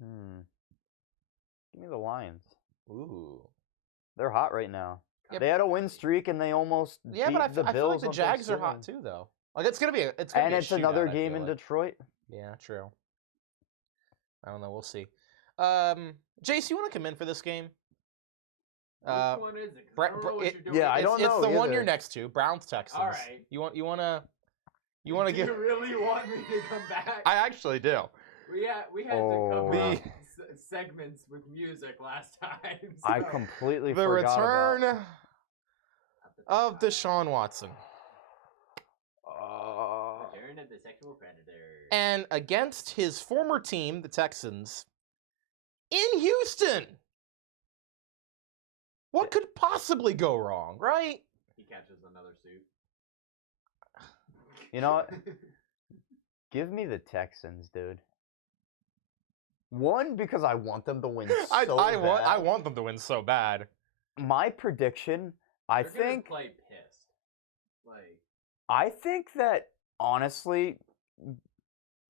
give me the Lions. Ooh. They're hot right now. Yeah, They had a win streak and they almost Yeah, beat but I, the I feel like Bills the on Jags are hot Thanksgiving. too, though. Like it's gonna be a And it's another shootout, I game feel in like. Detroit. Yeah, true. I don't know. We'll see. Jace, you want to come in for this game? Which one is it? 'Cause Bra- I don't know what it- you're doing. yeah, I It's, don't it's know the one either. you're next to, Browns Texans. All right. You want to Do give? you really want me to come back? I actually do. We had Oh. to cover The- up segments with music last time. I so- completely The forgot return about. of Deshaun Watson, Return of the sexual predator. and against his former team, the Texans, in Houston. What could possibly go wrong, right? He catches another suit. You know what? Give me the Texans, dude. One, because I want them to win so I bad. want them to win so bad. My prediction, I They're gonna think play pissed. Like that honestly,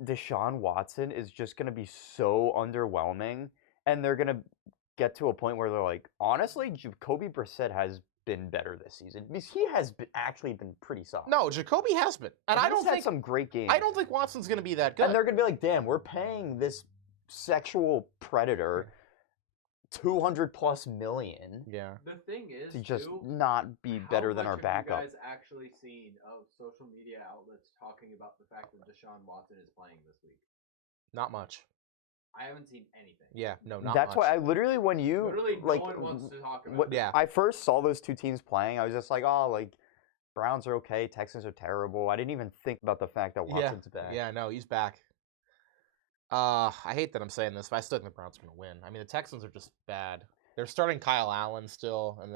Deshaun Watson is just gonna be so underwhelming, and they're gonna get to a point where they're like, honestly, Jacoby Brissett has been better this season because he has actually been pretty solid. No, Jacoby has been, and I He's don't had think some great games. I don't think Watson's going to be that good. And they're gonna be like, damn, we're paying this sexual predator $200+ million yeah. the thing is, to just too, not be better than how our much have backup. you guys actually seen of social media outlets talking about the fact that Deshaun Watson is playing this week? Not much. I haven't seen anything. Yeah, no, not That's much. why I literally, when you Literally, no like, one wants to talk about what it. Yeah. I first saw those two teams playing, I was just like, oh, like Browns are okay, Texans are terrible. I didn't even think about the fact that Watson's back. Yeah, no, he's back. I hate that I'm saying this, but I still think the Browns are going to win. I mean, the Texans are just bad. They're starting Kyle Allen still, and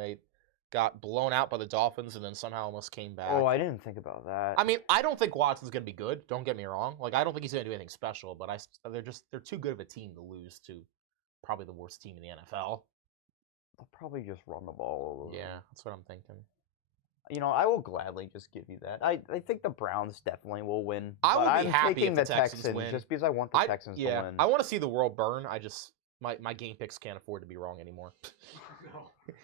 got blown out by the Dolphins and then somehow almost came back. Oh, I didn't think about that. I mean, I don't think Watson's going to be good. Don't get me wrong. Like, I don't think he's going to do anything special, but they're too good of a team to lose to probably the worst team in the NFL. They'll probably just run the ball over. Yeah, that's what I'm thinking. You know, I will gladly just give you that. I think the Browns definitely will win. I but would be I'm happy taking if the Texans win. just because I want the Texans to win. I want to see the world burn. I just my game picks can't afford to be wrong anymore. No.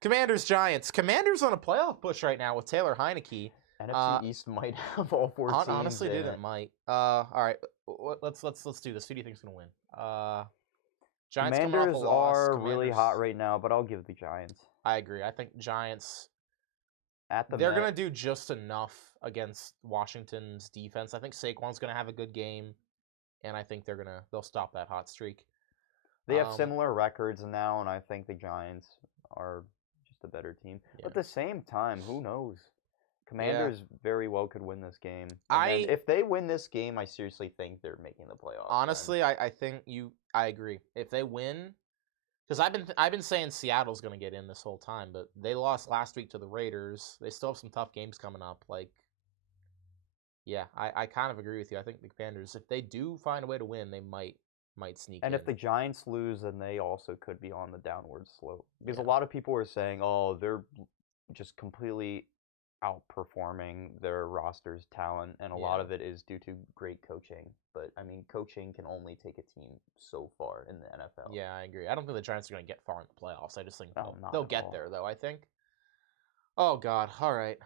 Commanders Giants. Commanders on a playoff push right now with Taylor Heineke. NFC East might have all four teams. Honestly, dude, it might. All right, let's do this. Who do you think's gonna win? Giants coming off a Commanders loss. are really Commanders- hot right now, but I'll give the Giants. I agree. I think Giants. At the They're Met, gonna do just enough against Washington's defense. I think Saquon's gonna have a good game, and I think they'll stop that hot streak. They have similar records now, and I think the Giants are just a better team. Yeah. But at the same time, who knows? Commanders very well could win this game. If they win this game, I seriously think they're making the playoffs. Honestly, I think I agree. If they win, because I've been saying Seattle's going to get in this whole time, but they lost last week to the Raiders. They still have some tough games coming up. Like, yeah, I kind of agree with you. I think the Commanders, if they do find a way to win, they might sneak in. And if the Giants lose, then they also could be on the downward slope. Because Yeah. a lot of people are saying, oh, they're just completely outperforming their roster's talent, and a lot Yeah. of it is due to great coaching. But, I mean, coaching can only take a team so far in the NFL. Yeah, I agree. I don't think the Giants are going to get far in the playoffs. I just think No, not they'll at get all. there, though, I think. Oh, God. All right.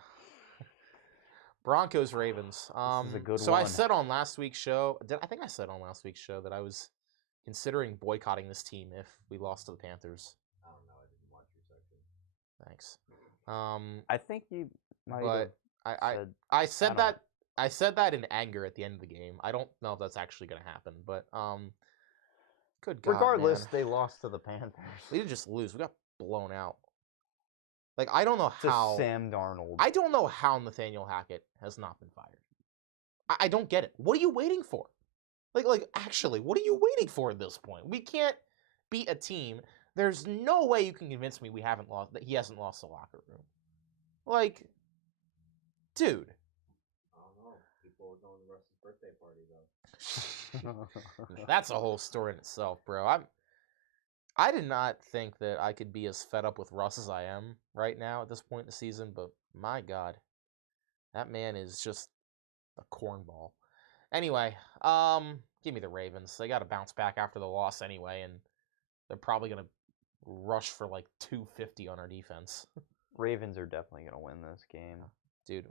Broncos Ravens. This is a good so I one. said on last week's show, I think I said on last week's show that I was considering boycotting this team if we lost to the Panthers. I don't know. I didn't watch your section. Thanks. I think you might But have said... I said don't- that I said that in anger at the end of the game. I don't know if that's actually going to happen, but good God, Regardless, man. they lost to the Panthers. We didn't just lose. We got blown out. Like, I don't know To how Sam Darnold. I don't know how Nathaniel Hackett has not been fired. I don't get it. What are you waiting for? Like actually, what are you waiting for at this point? We can't beat a team. There's no way you can convince me that he hasn't lost the locker room. Like, dude. I don't know. People were going to Russ's birthday party though. That's a whole story in itself, bro. I did not think that I could be as fed up with Russ as I am right now at this point in the season, but my God, that man is just a cornball. Anyway, give me the Ravens. They got to bounce back after the loss anyway, and they're probably going to rush for like 250 on our defense. Ravens are definitely going to win this game. Dude,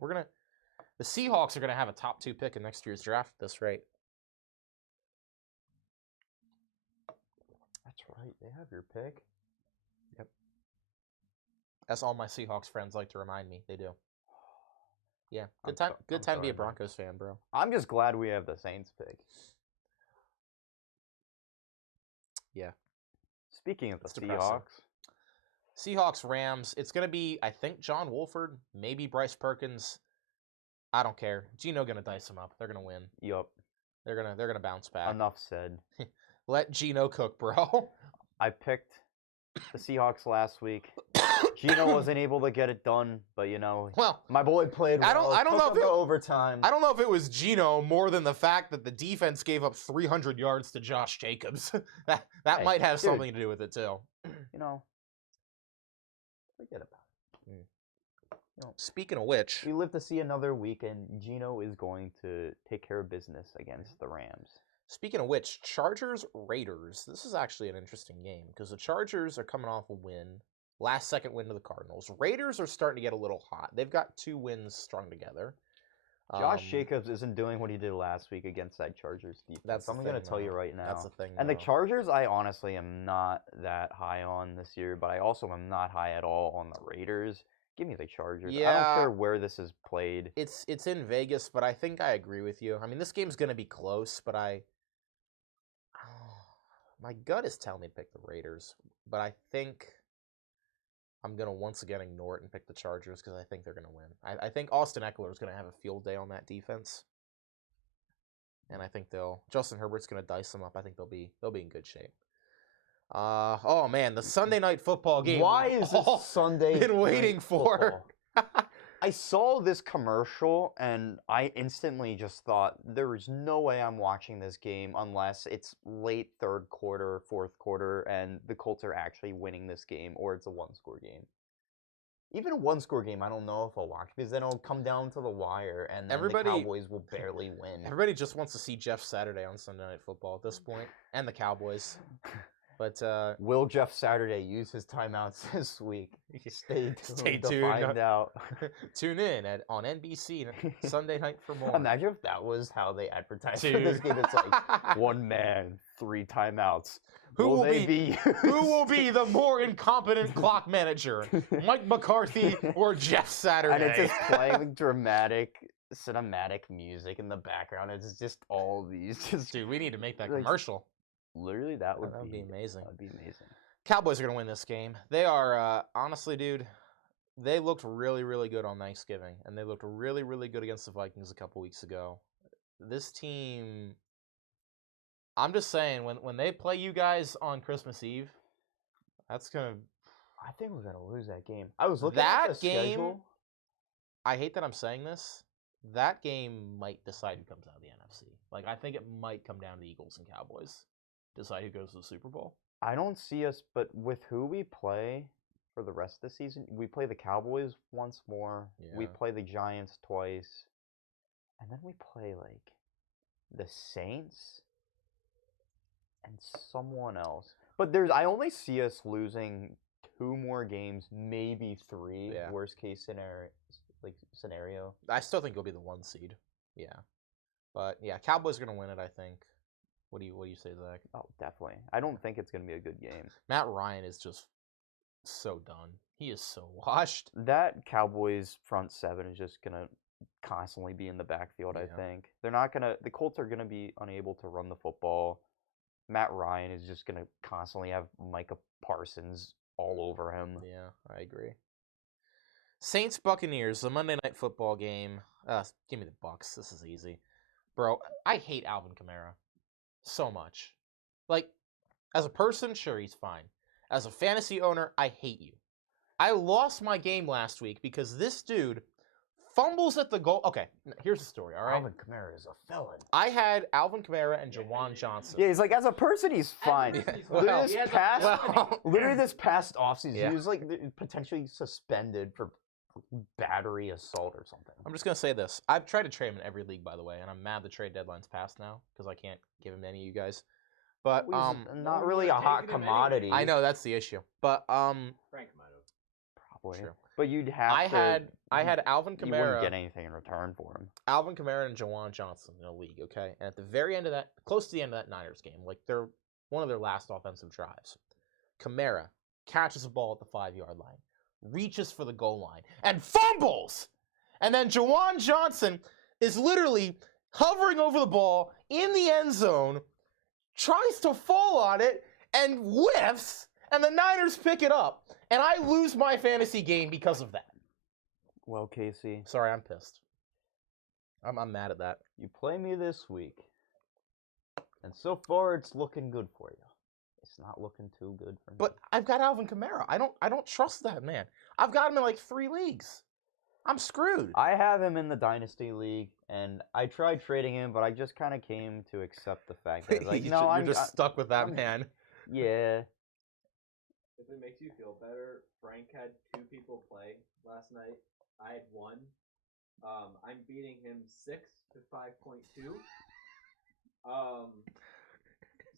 the Seahawks are going to have a top 2 pick in next year's draft at this rate. That's right. They have your pick. Yep. As all my Seahawks friends like to remind me, they do. Yeah, good time to be a sorry, man. Broncos fan, bro. I'm just glad we have the Saints pick. Yeah. Speaking of the It's depressing. Seahawks, Seahawks, Rams. It's gonna be, I think, John Wolford, maybe Bryce Perkins. I don't care. Gino gonna dice them up. They're gonna win. yup, They're gonna bounce back. enough said. Let Gino cook, bro. I picked the Seahawks last week. Gino wasn't able to get it done, but you know, Well, my boy played well. I don't took know him if to it- overtime. I don't know if it was Gino more than the fact that the defense gave up 300 yards to Josh Jacobs. that Hey, might have dude. something to do with it too. You know, forget about it. Speaking of which, We live to see another week, and Gino is going to take care of business against the Rams. Chargers Raiders. This is actually an interesting game because the Chargers are coming off a win, last second win to the Cardinals. Raiders are starting to get a little hot. They've got 2 wins strung together. Josh Jacobs isn't doing what he did last week against that Chargers defense. That's the I'm going to thing, tell you though. right now. That's the thing. And the though. Chargers, I honestly am not that high on this year, but I also am not high at all on the Raiders. Give me the Chargers. I Yeah. don't care where this is played. It's in Vegas, but I think I agree with you. I mean, this game's going to be close, but my gut is telling me to pick the Raiders, but I think I'm going to once again ignore it and pick the Chargers because I think they're going to win. I think Austin Eckler is going to have a field day on that defense, and I think Justin Herbert's going to dice them up. I think they'll be in good shape. Oh man, the Sunday night football game. Why we've is this all Sunday been waiting night for? football? I saw this commercial and I instantly just thought there is no way I'm watching this game unless it's late third quarter, fourth quarter, and the Colts are actually winning this game, or it's a one-score game. Even a one-score game, I don't know if I'll watch because then it'll come down to the wire, and then the Cowboys will barely win. Everybody just wants to see Jeff Saturday on Sunday Night Football at this point, and the Cowboys. But will Jeff Saturday use his timeouts this week? Stay tuned to tuned. find out. Tune in on NBC Sunday night for more. Imagine if that was how they advertised for this game. It's like one man, 3 timeouts. Who will be the more incompetent clock manager, Mike McCarthy or Jeff Saturday? And it's just playing dramatic, cinematic music in the background. It's just all these. Dude, we need to make that commercial. Literally, that would be amazing. That would be amazing. Cowboys are going to win this game. They are, honestly, dude, they looked really, really good on Thanksgiving, and they looked really, really good against the Vikings a couple weeks ago. This team, I'm just saying, when they play you guys on Christmas Eve, that's going to... I think we're going to lose that game. I was looking at the schedule. I hate that I'm saying this. That game might decide who comes out of the NFC. Like, I think it might come down to the Eagles and Cowboys. Decide who goes to the Super Bowl. I don't see us, but with who we play for the rest of the season, we play the Cowboys once more. Yeah. We play the Giants twice. And then we play, like, the Saints and someone else. But I only see us losing 2 more games, maybe 3, worst case scenario. I still think it'll be the 1 seed. Yeah. But, yeah, Cowboys are going to win it, I think. What do you say, Zach? Oh, definitely. I don't think it's going to be a good game. Matt Ryan is just so done. He is so washed. That Cowboys front 7 is just going to constantly be in the backfield, I think. They're not going to... The Colts are going to be unable to run the football. Matt Ryan is just going to constantly have Micah Parsons all over him. Yeah, I agree. Saints-Buccaneers, the Monday Night Football game. Give me the Bucs. This is easy. Bro, I hate Alvin Kamara so much. Like, as a person, sure, he's fine. As a fantasy owner, I hate you. I lost my game last week because this dude fumbles at the goal. Okay, here's the story, all right? Alvin Kamara is a felon. I had Alvin Kamara and Jawan Johnson. Yeah, he's like, as a person, he's fine. Literally this past offseason, he was like potentially suspended for battery assault or something. I'm just going to say this. I've tried to trade him in every league, by the way, and I'm mad the trade deadline's passed now because I can't give him to any of you guys. But not really a hot commodity. I know, that's the issue. But Frank might have. Probably. True. But you'd have I had Alvin Kamara. You wouldn't get anything in return for him. Alvin Kamara and Jawan Johnson in a league, okay? And at the very end of that, close to the end of that Niners game, like they're one of their last offensive drives, Kamara catches a ball at the 5-yard line, reaches for the goal line, and fumbles! And then Jawan Johnson is literally hovering over the ball in the end zone, tries to fall on it, and whiffs, and the Niners pick it up. And I lose my fantasy game because of that. Well, Casey. Sorry, I'm pissed. I'm mad at that. You play me this week, and so far it's looking good for you. It's not looking too good for me. But I've got Alvin Kamara. I don't trust that man. I've got him in like 3 leagues. I'm screwed. I have him in the Dynasty League, and I tried trading him, but I just kind of came to accept the fact that, like, no, I'm just stuck with that man. Yeah. If it makes you feel better, Frank had 2 people play last night. I had 1. I'm beating him 6 to 5.2.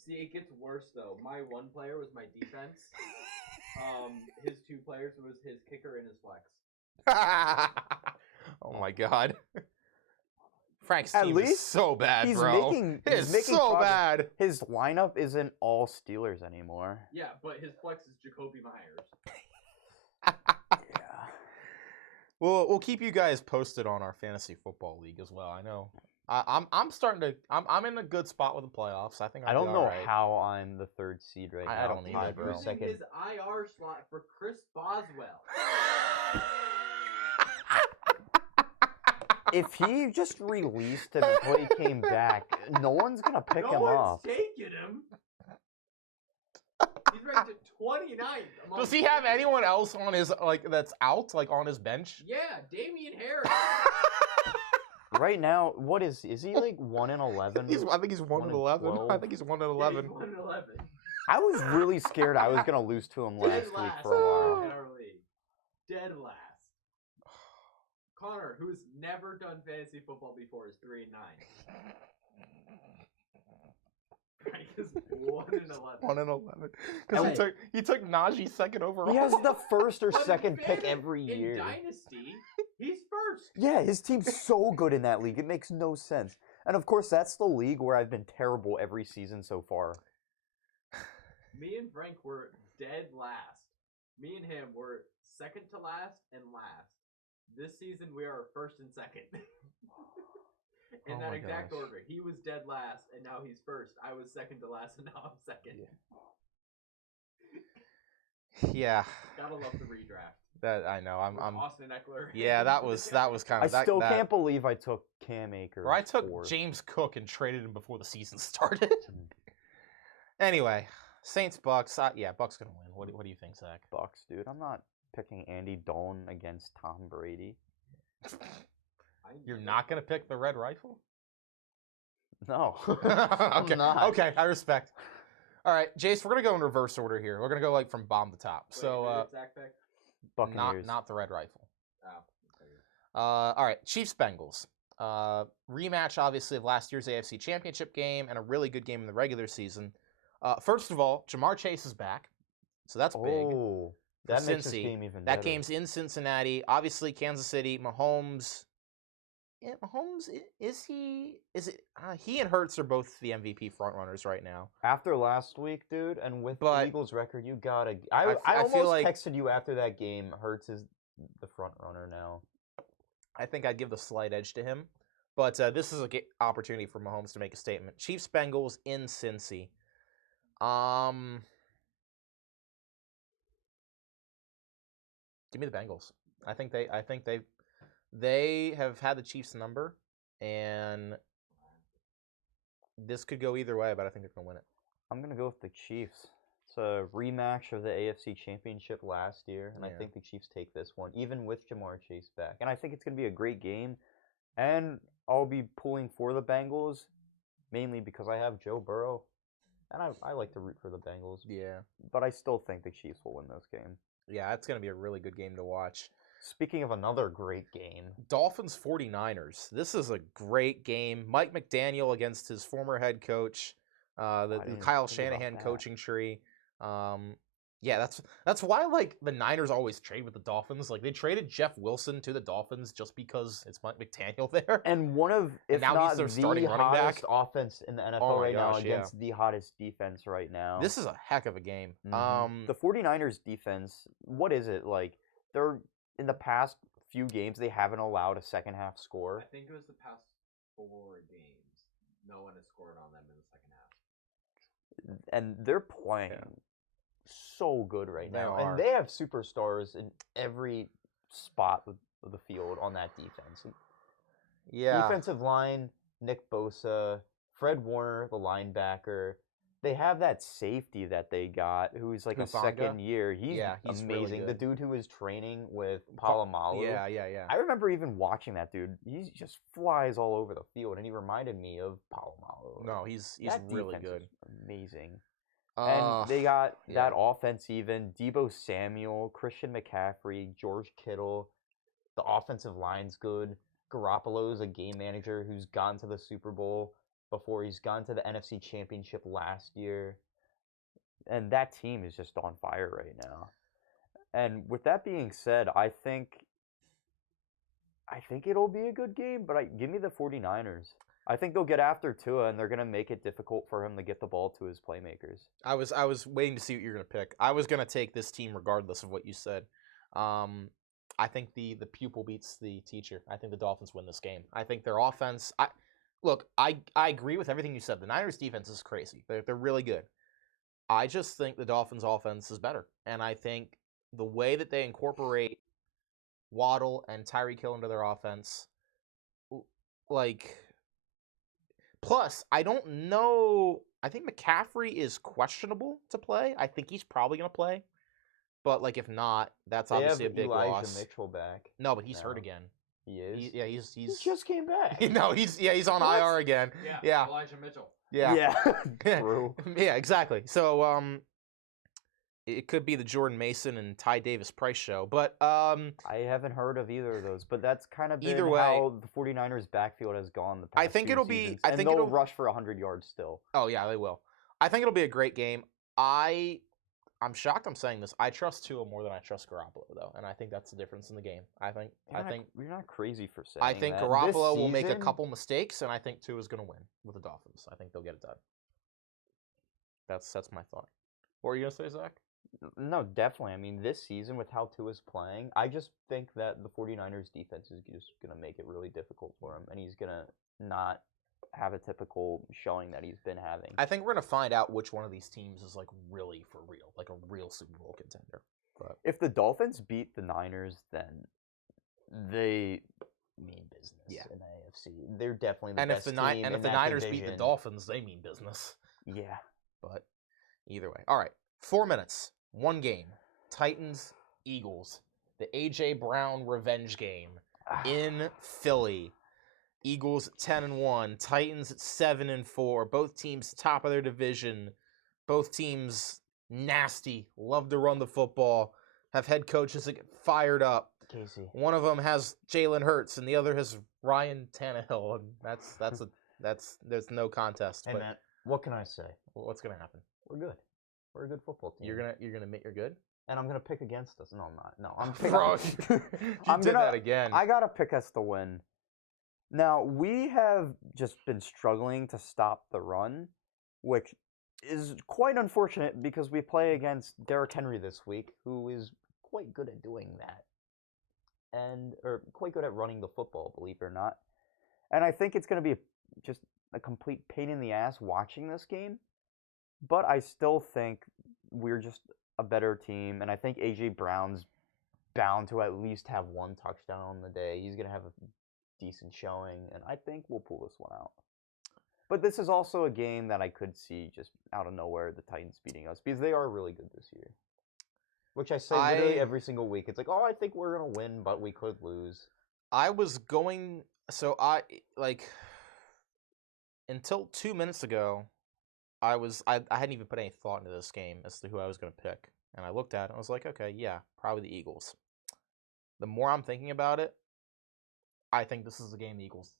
See, it gets worse though. My 1 player was my defense. His 2 players was his kicker and his flex. Oh my god. Frank's team is so bad, bro. He's making so bad. His lineup isn't all Steelers anymore. Yeah, but his flex is Jacoby Myers. Yeah. We'll keep you guys posted on our fantasy football league as well. I know. I'm starting to. I'm in a good spot with the playoffs. I think I don't know how I'm the 3rd seed right now. I don't either, bro. Using his IR slot for Chris Boswell. If he just released him until he came back, no one's gonna pick him up. No one's taking him. He's ranked 29th. Does he have anyone else on his that's out on his bench? Yeah, Damian Harris. Right now, what is he like 1-11? I think he's 1-11. I think he's 1-11. 1-11. I was really scared I was gonna lose to him Dead last week last for a while. in our league. Dead last. Connor, who's never done fantasy football before, is 3-9. Frank is 1-11. 1-11. Because he took Najee second overall. He has the first or But in second pick fairness, every year. In Dynasty, he's first. Yeah, his team's so good in that league. It makes no sense. And of course, that's the league where I've been terrible every season so far. Me and Frank were dead last. Me and him were second to last and last. This season, we are first and second. In Oh that my exact gosh. order. He was dead last, and now he's first. I was second to last, and now I'm second. Yeah. Gotta love the redraft. That I know. I'm Austin Eckler. Yeah, that was kind I of still can't believe I took Cam Akers. Or I took fourth. James Cook and traded him before the season started. Anyway, Saints Bucks. Bucks gonna win. What do you think, Zach? Bucks, dude. I'm not picking Andy Dalton against Tom Brady. You're not gonna pick the red rifle? No. Okay. I'm not. Okay, I respect. All right, Jace, we're gonna go in reverse order here. We're gonna go from bottom to top. Wait, So who did Zach pick? Buccaneers. not the red rifle. Oh. All right, Chiefs Bengals. Rematch, obviously, of last year's AFC Championship game and a really good game in the regular season. First of all, Jamar Chase is back, so that's big. Oh, that makes this Cincy. game even That better. game's in Cincinnati. Obviously, Kansas City. Mahomes. Yeah, Mahomes he and Hurts are both the MVP frontrunners right now. After last week, dude, and with But- the Eagles' record, you gotta. I I almost feel like- texted you after that game. Hurts is the front runner now. I think I'd give the slight edge to him. But this is an opportunity for Mahomes to make a statement. Chiefs Bengals in Cincy. Give me the Bengals. I think they have had the Chiefs number, and this could go either way, but I think they're gonna win it. I'm gonna go with the Chiefs. It's a rematch of the AFC Championship last year, and I Yeah. think the Chiefs take this one, even with Jamar Chase back. And I think it's gonna be a great game. And I'll be pulling for the Bengals, mainly because I have Joe Burrow, and I like to root for the Bengals. Yeah. But I still think the Chiefs will win this game. Yeah, it's gonna be a really good game to watch. Speaking of another great game, Dolphins 49ers. This is a great game. Mike McDaniel against his former head coach, the didn't Kyle think about Shanahan that. coaching tree. Yeah, that's why the Niners always trade with the Dolphins. They traded Jeff Wilson to the Dolphins just because it's Mike McDaniel there. and one of, if now not he's their the starting running back. hottest offense in the NFL Oh my right now gosh, yeah. against the hottest defense right now. This is a heck of a game. The 49ers defense, what is it like? They're in the past few games they haven't allowed a second half I score. think it was the past 4 games. No one has scored on them in the second half. And they're playing so good right They now. are. And they have superstars in every spot of the field on that defense. Yeah. Defensive line, Nick Bosa, Fred Warner, the linebacker. They have that safety that they got, who's like a Hufanga? second year. He's he's really amazing. The good. dude who was training with Palomalu. Yeah. I remember even watching that dude. He just flies all over the field, and he reminded me of Palomalu. No, he's That really defense good. is amazing. And they got that offense even. Debo Samuel, Christian McCaffrey, George Kittle. The offensive line's good. Garoppolo's a game manager who's gone to the Super Bowl before. He's gone to the NFC Championship last year. And that team is just on fire right now. And with that being said, I think it'll be a good game, but give me the 49ers. I think they'll get after Tua, and they're going to make it difficult for him to get the ball to his playmakers. I was waiting to see what you're gonna pick. I was gonna take this team regardless of what you said. I think the pupil beats the teacher. I think the Dolphins win this game. I think their offense. I agree with everything you said. The Niners' defense is crazy. They're really good. I just think the Dolphins' offense is better, and I think the way that they incorporate Waddle and Tyreek Hill into their offense, Plus, I don't know McCaffrey is questionable to play. I think he's probably gonna play, but like if not, that's They obviously a have big Elijah loss. Mitchell back. No, but he's hurt now. again. He is. He's He just came back. no, he's on What? IR again. Yeah. Yeah. Elijah Mitchell. Yeah. True. Yeah, exactly. So it could be the Jordan Mason and Ty Davis Price show, but I haven't heard of either of those, but that's kind of been Either way- how the 49ers backfield has gone the past I think few it'll be- seasons, I and think they'll it'll- rush for 100 yards still. oh yeah, they will. I think it'll be a great game. I'm shocked I'm saying this. I trust Tua more than I trust Garoppolo, though, and I think that's the difference in the game. I think You're not crazy for saying I think that. Garoppolo This will make a season- couple mistakes, and I think Tua's going to win with the Dolphins. I think they'll get it done. That's my thought. What were you going to say, Zach? No, definitely. I mean, this season with how Tua's playing, I just think that the 49ers defense is just going to make it really difficult for him, and he's going to not have a typical showing that he's been having. I think we're going to find out which one of these teams is like really for real, like a real Super Bowl contender. But If the Dolphins beat the Niners, then they mean business Yeah. in the AFC. They're definitely the and best if the team in if the that Niners beat the division. Dolphins, they mean business. Yeah. But either way. All right. 4 minutes. One game. Titans, Eagles. The A.J. Brown revenge game in Philly. Eagles at 10-1. Titans at 7-4. Both teams top of their division. Both teams nasty. Love to run the football. Have head coaches that get fired up. Casey. One of them has Jalen Hurts, and the other has Ryan Tannehill, and that's there's no contest. Hey, but Matt, what can I say? what's gonna happen? We're good. We're a good football team. You're gonna admit you're good? And I'm gonna pick against us. No, I'm not. No, I'm picking. Bro, you I'm did gonna- that again. I gotta pick us to win. Now we have just been struggling to stop the run, which is quite unfortunate because we play against Derrick Henry this week, who is quite good at doing that, or quite good at running the football, believe it or not. And I think it's gonna be just a complete pain in the ass watching this game, but I still think we're just a better team, and I think A.J. Brown's bound to at least have one touchdown on the day. He's going to have a decent showing, and I think we'll pull this one out. But this is also a game that I could see just out of nowhere the Titans beating us, because they are really good this year. Which I say literally every single week. It's like, oh, I think we're going to win, but we could lose. I was going until 2 minutes ago, I hadn't even put any thought into this game as to who I was going to pick. And I looked at it and I was like, okay, yeah, probably the Eagles. The more I'm thinking about it, I think this is the game the Eagles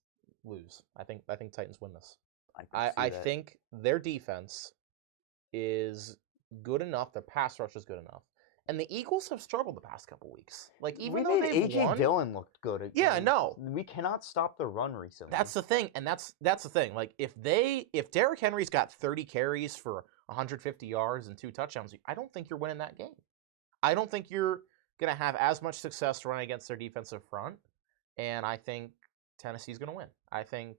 lose. I think Titans win this. I think their defense is good enough, their pass rush is good enough. And the Eagles have struggled the past couple weeks. Like even we though made they've A.J. won, Dillon look good. Yeah, I know. We cannot stop the run recently. That's the thing, and that's the thing. Like if Derrick Henry's got 30 carries for 150 yards and 2 touchdowns, I don't think you're winning that game. I don't think you're gonna have as much success running against their defensive front, and I think Tennessee's gonna win. I think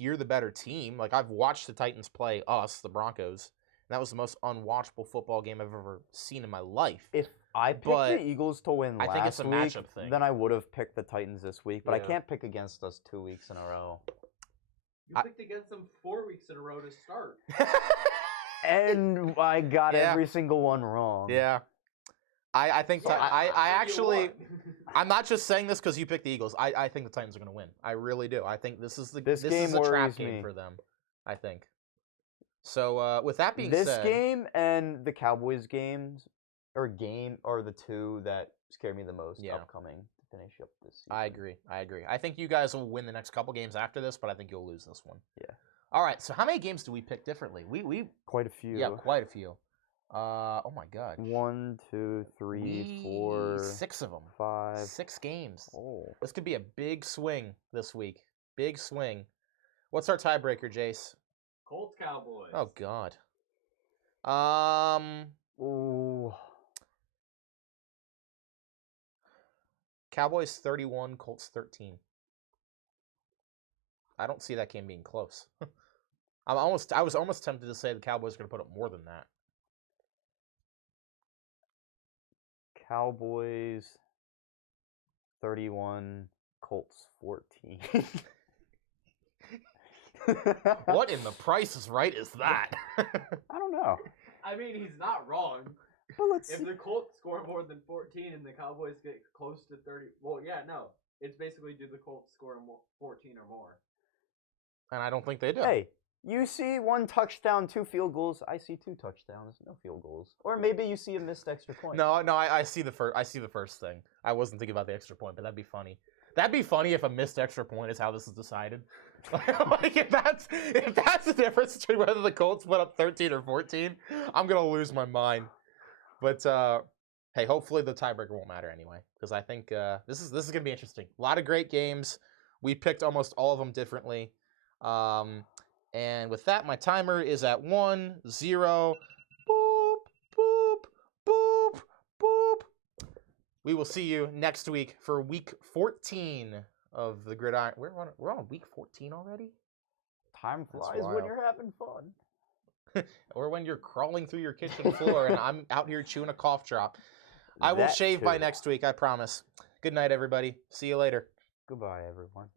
you're the better team. Like I've watched the Titans play us, the Broncos. And that was the most unwatchable football game I've ever seen in my life. If I picked the Eagles to win I think it's last a week, matchup thing. then I would have picked the Titans this week, but I Yeah. can't pick against us 2 weeks in a row. You picked against them 4 weeks in a row to start. And I got Yeah. every single one wrong. Yeah. I think Yeah, I you actually won. I'm not just saying this because you picked the Eagles. I think the Titans are going to win. I really do. I think this is This this game is a trap worries game me. for them. I think. So with that being This said, game and the Cowboys games are the two that scare me the most Yeah. upcoming to finish up this season. I agree. I think you guys will win the next couple games after this, but I think you'll lose this one. Yeah. All right. So how many games do we pick differently? We Quite a few. yeah, quite a few. Oh my god. 1, 2, 3, 4, 6 of them. 5. 6 games. Oh. This could be a big swing this week. Big swing. What's our tiebreaker, Jace? Colts Cowboys. Oh God. Ooh. Cowboys 31, Colts 13. I don't see that game being close. I was almost tempted to say the Cowboys are going to put up more than that. Cowboys 31, Colts 14. What in the Price is Right is that? I don't know. I mean, he's not wrong. But let's If see. the Colts score more than 14 and the Cowboys get close to 30, well, yeah, no. It's basically do the Colts score 14 or more. And I don't think they do. Hey, you see 1 touchdown, 2 field goals. I see 2 touchdowns, no field goals. Or maybe you see a missed extra point. No, I see the first. I see the first thing. I wasn't thinking about the extra point, but that'd be funny. That'd be funny if a missed extra point is how this is decided. Like if that's the difference between whether the Colts put up 13 or 14, I'm gonna lose my mind. But hey, hopefully the tiebreaker won't matter anyway, because I think this is gonna be interesting. A lot of great games. We picked almost all of them differently. And with that, my timer is at 1, 0. Boop, boop, boop, boop. We will see you next week for week 14 of the Gridiron. We're on week 14 already? Time That's flies when wild. you're having fun. Or when you're crawling through your kitchen floor and I'm out here chewing a cough drop. I will That shave by too. next week, I promise. Good night, everybody. See you later. Goodbye, everyone.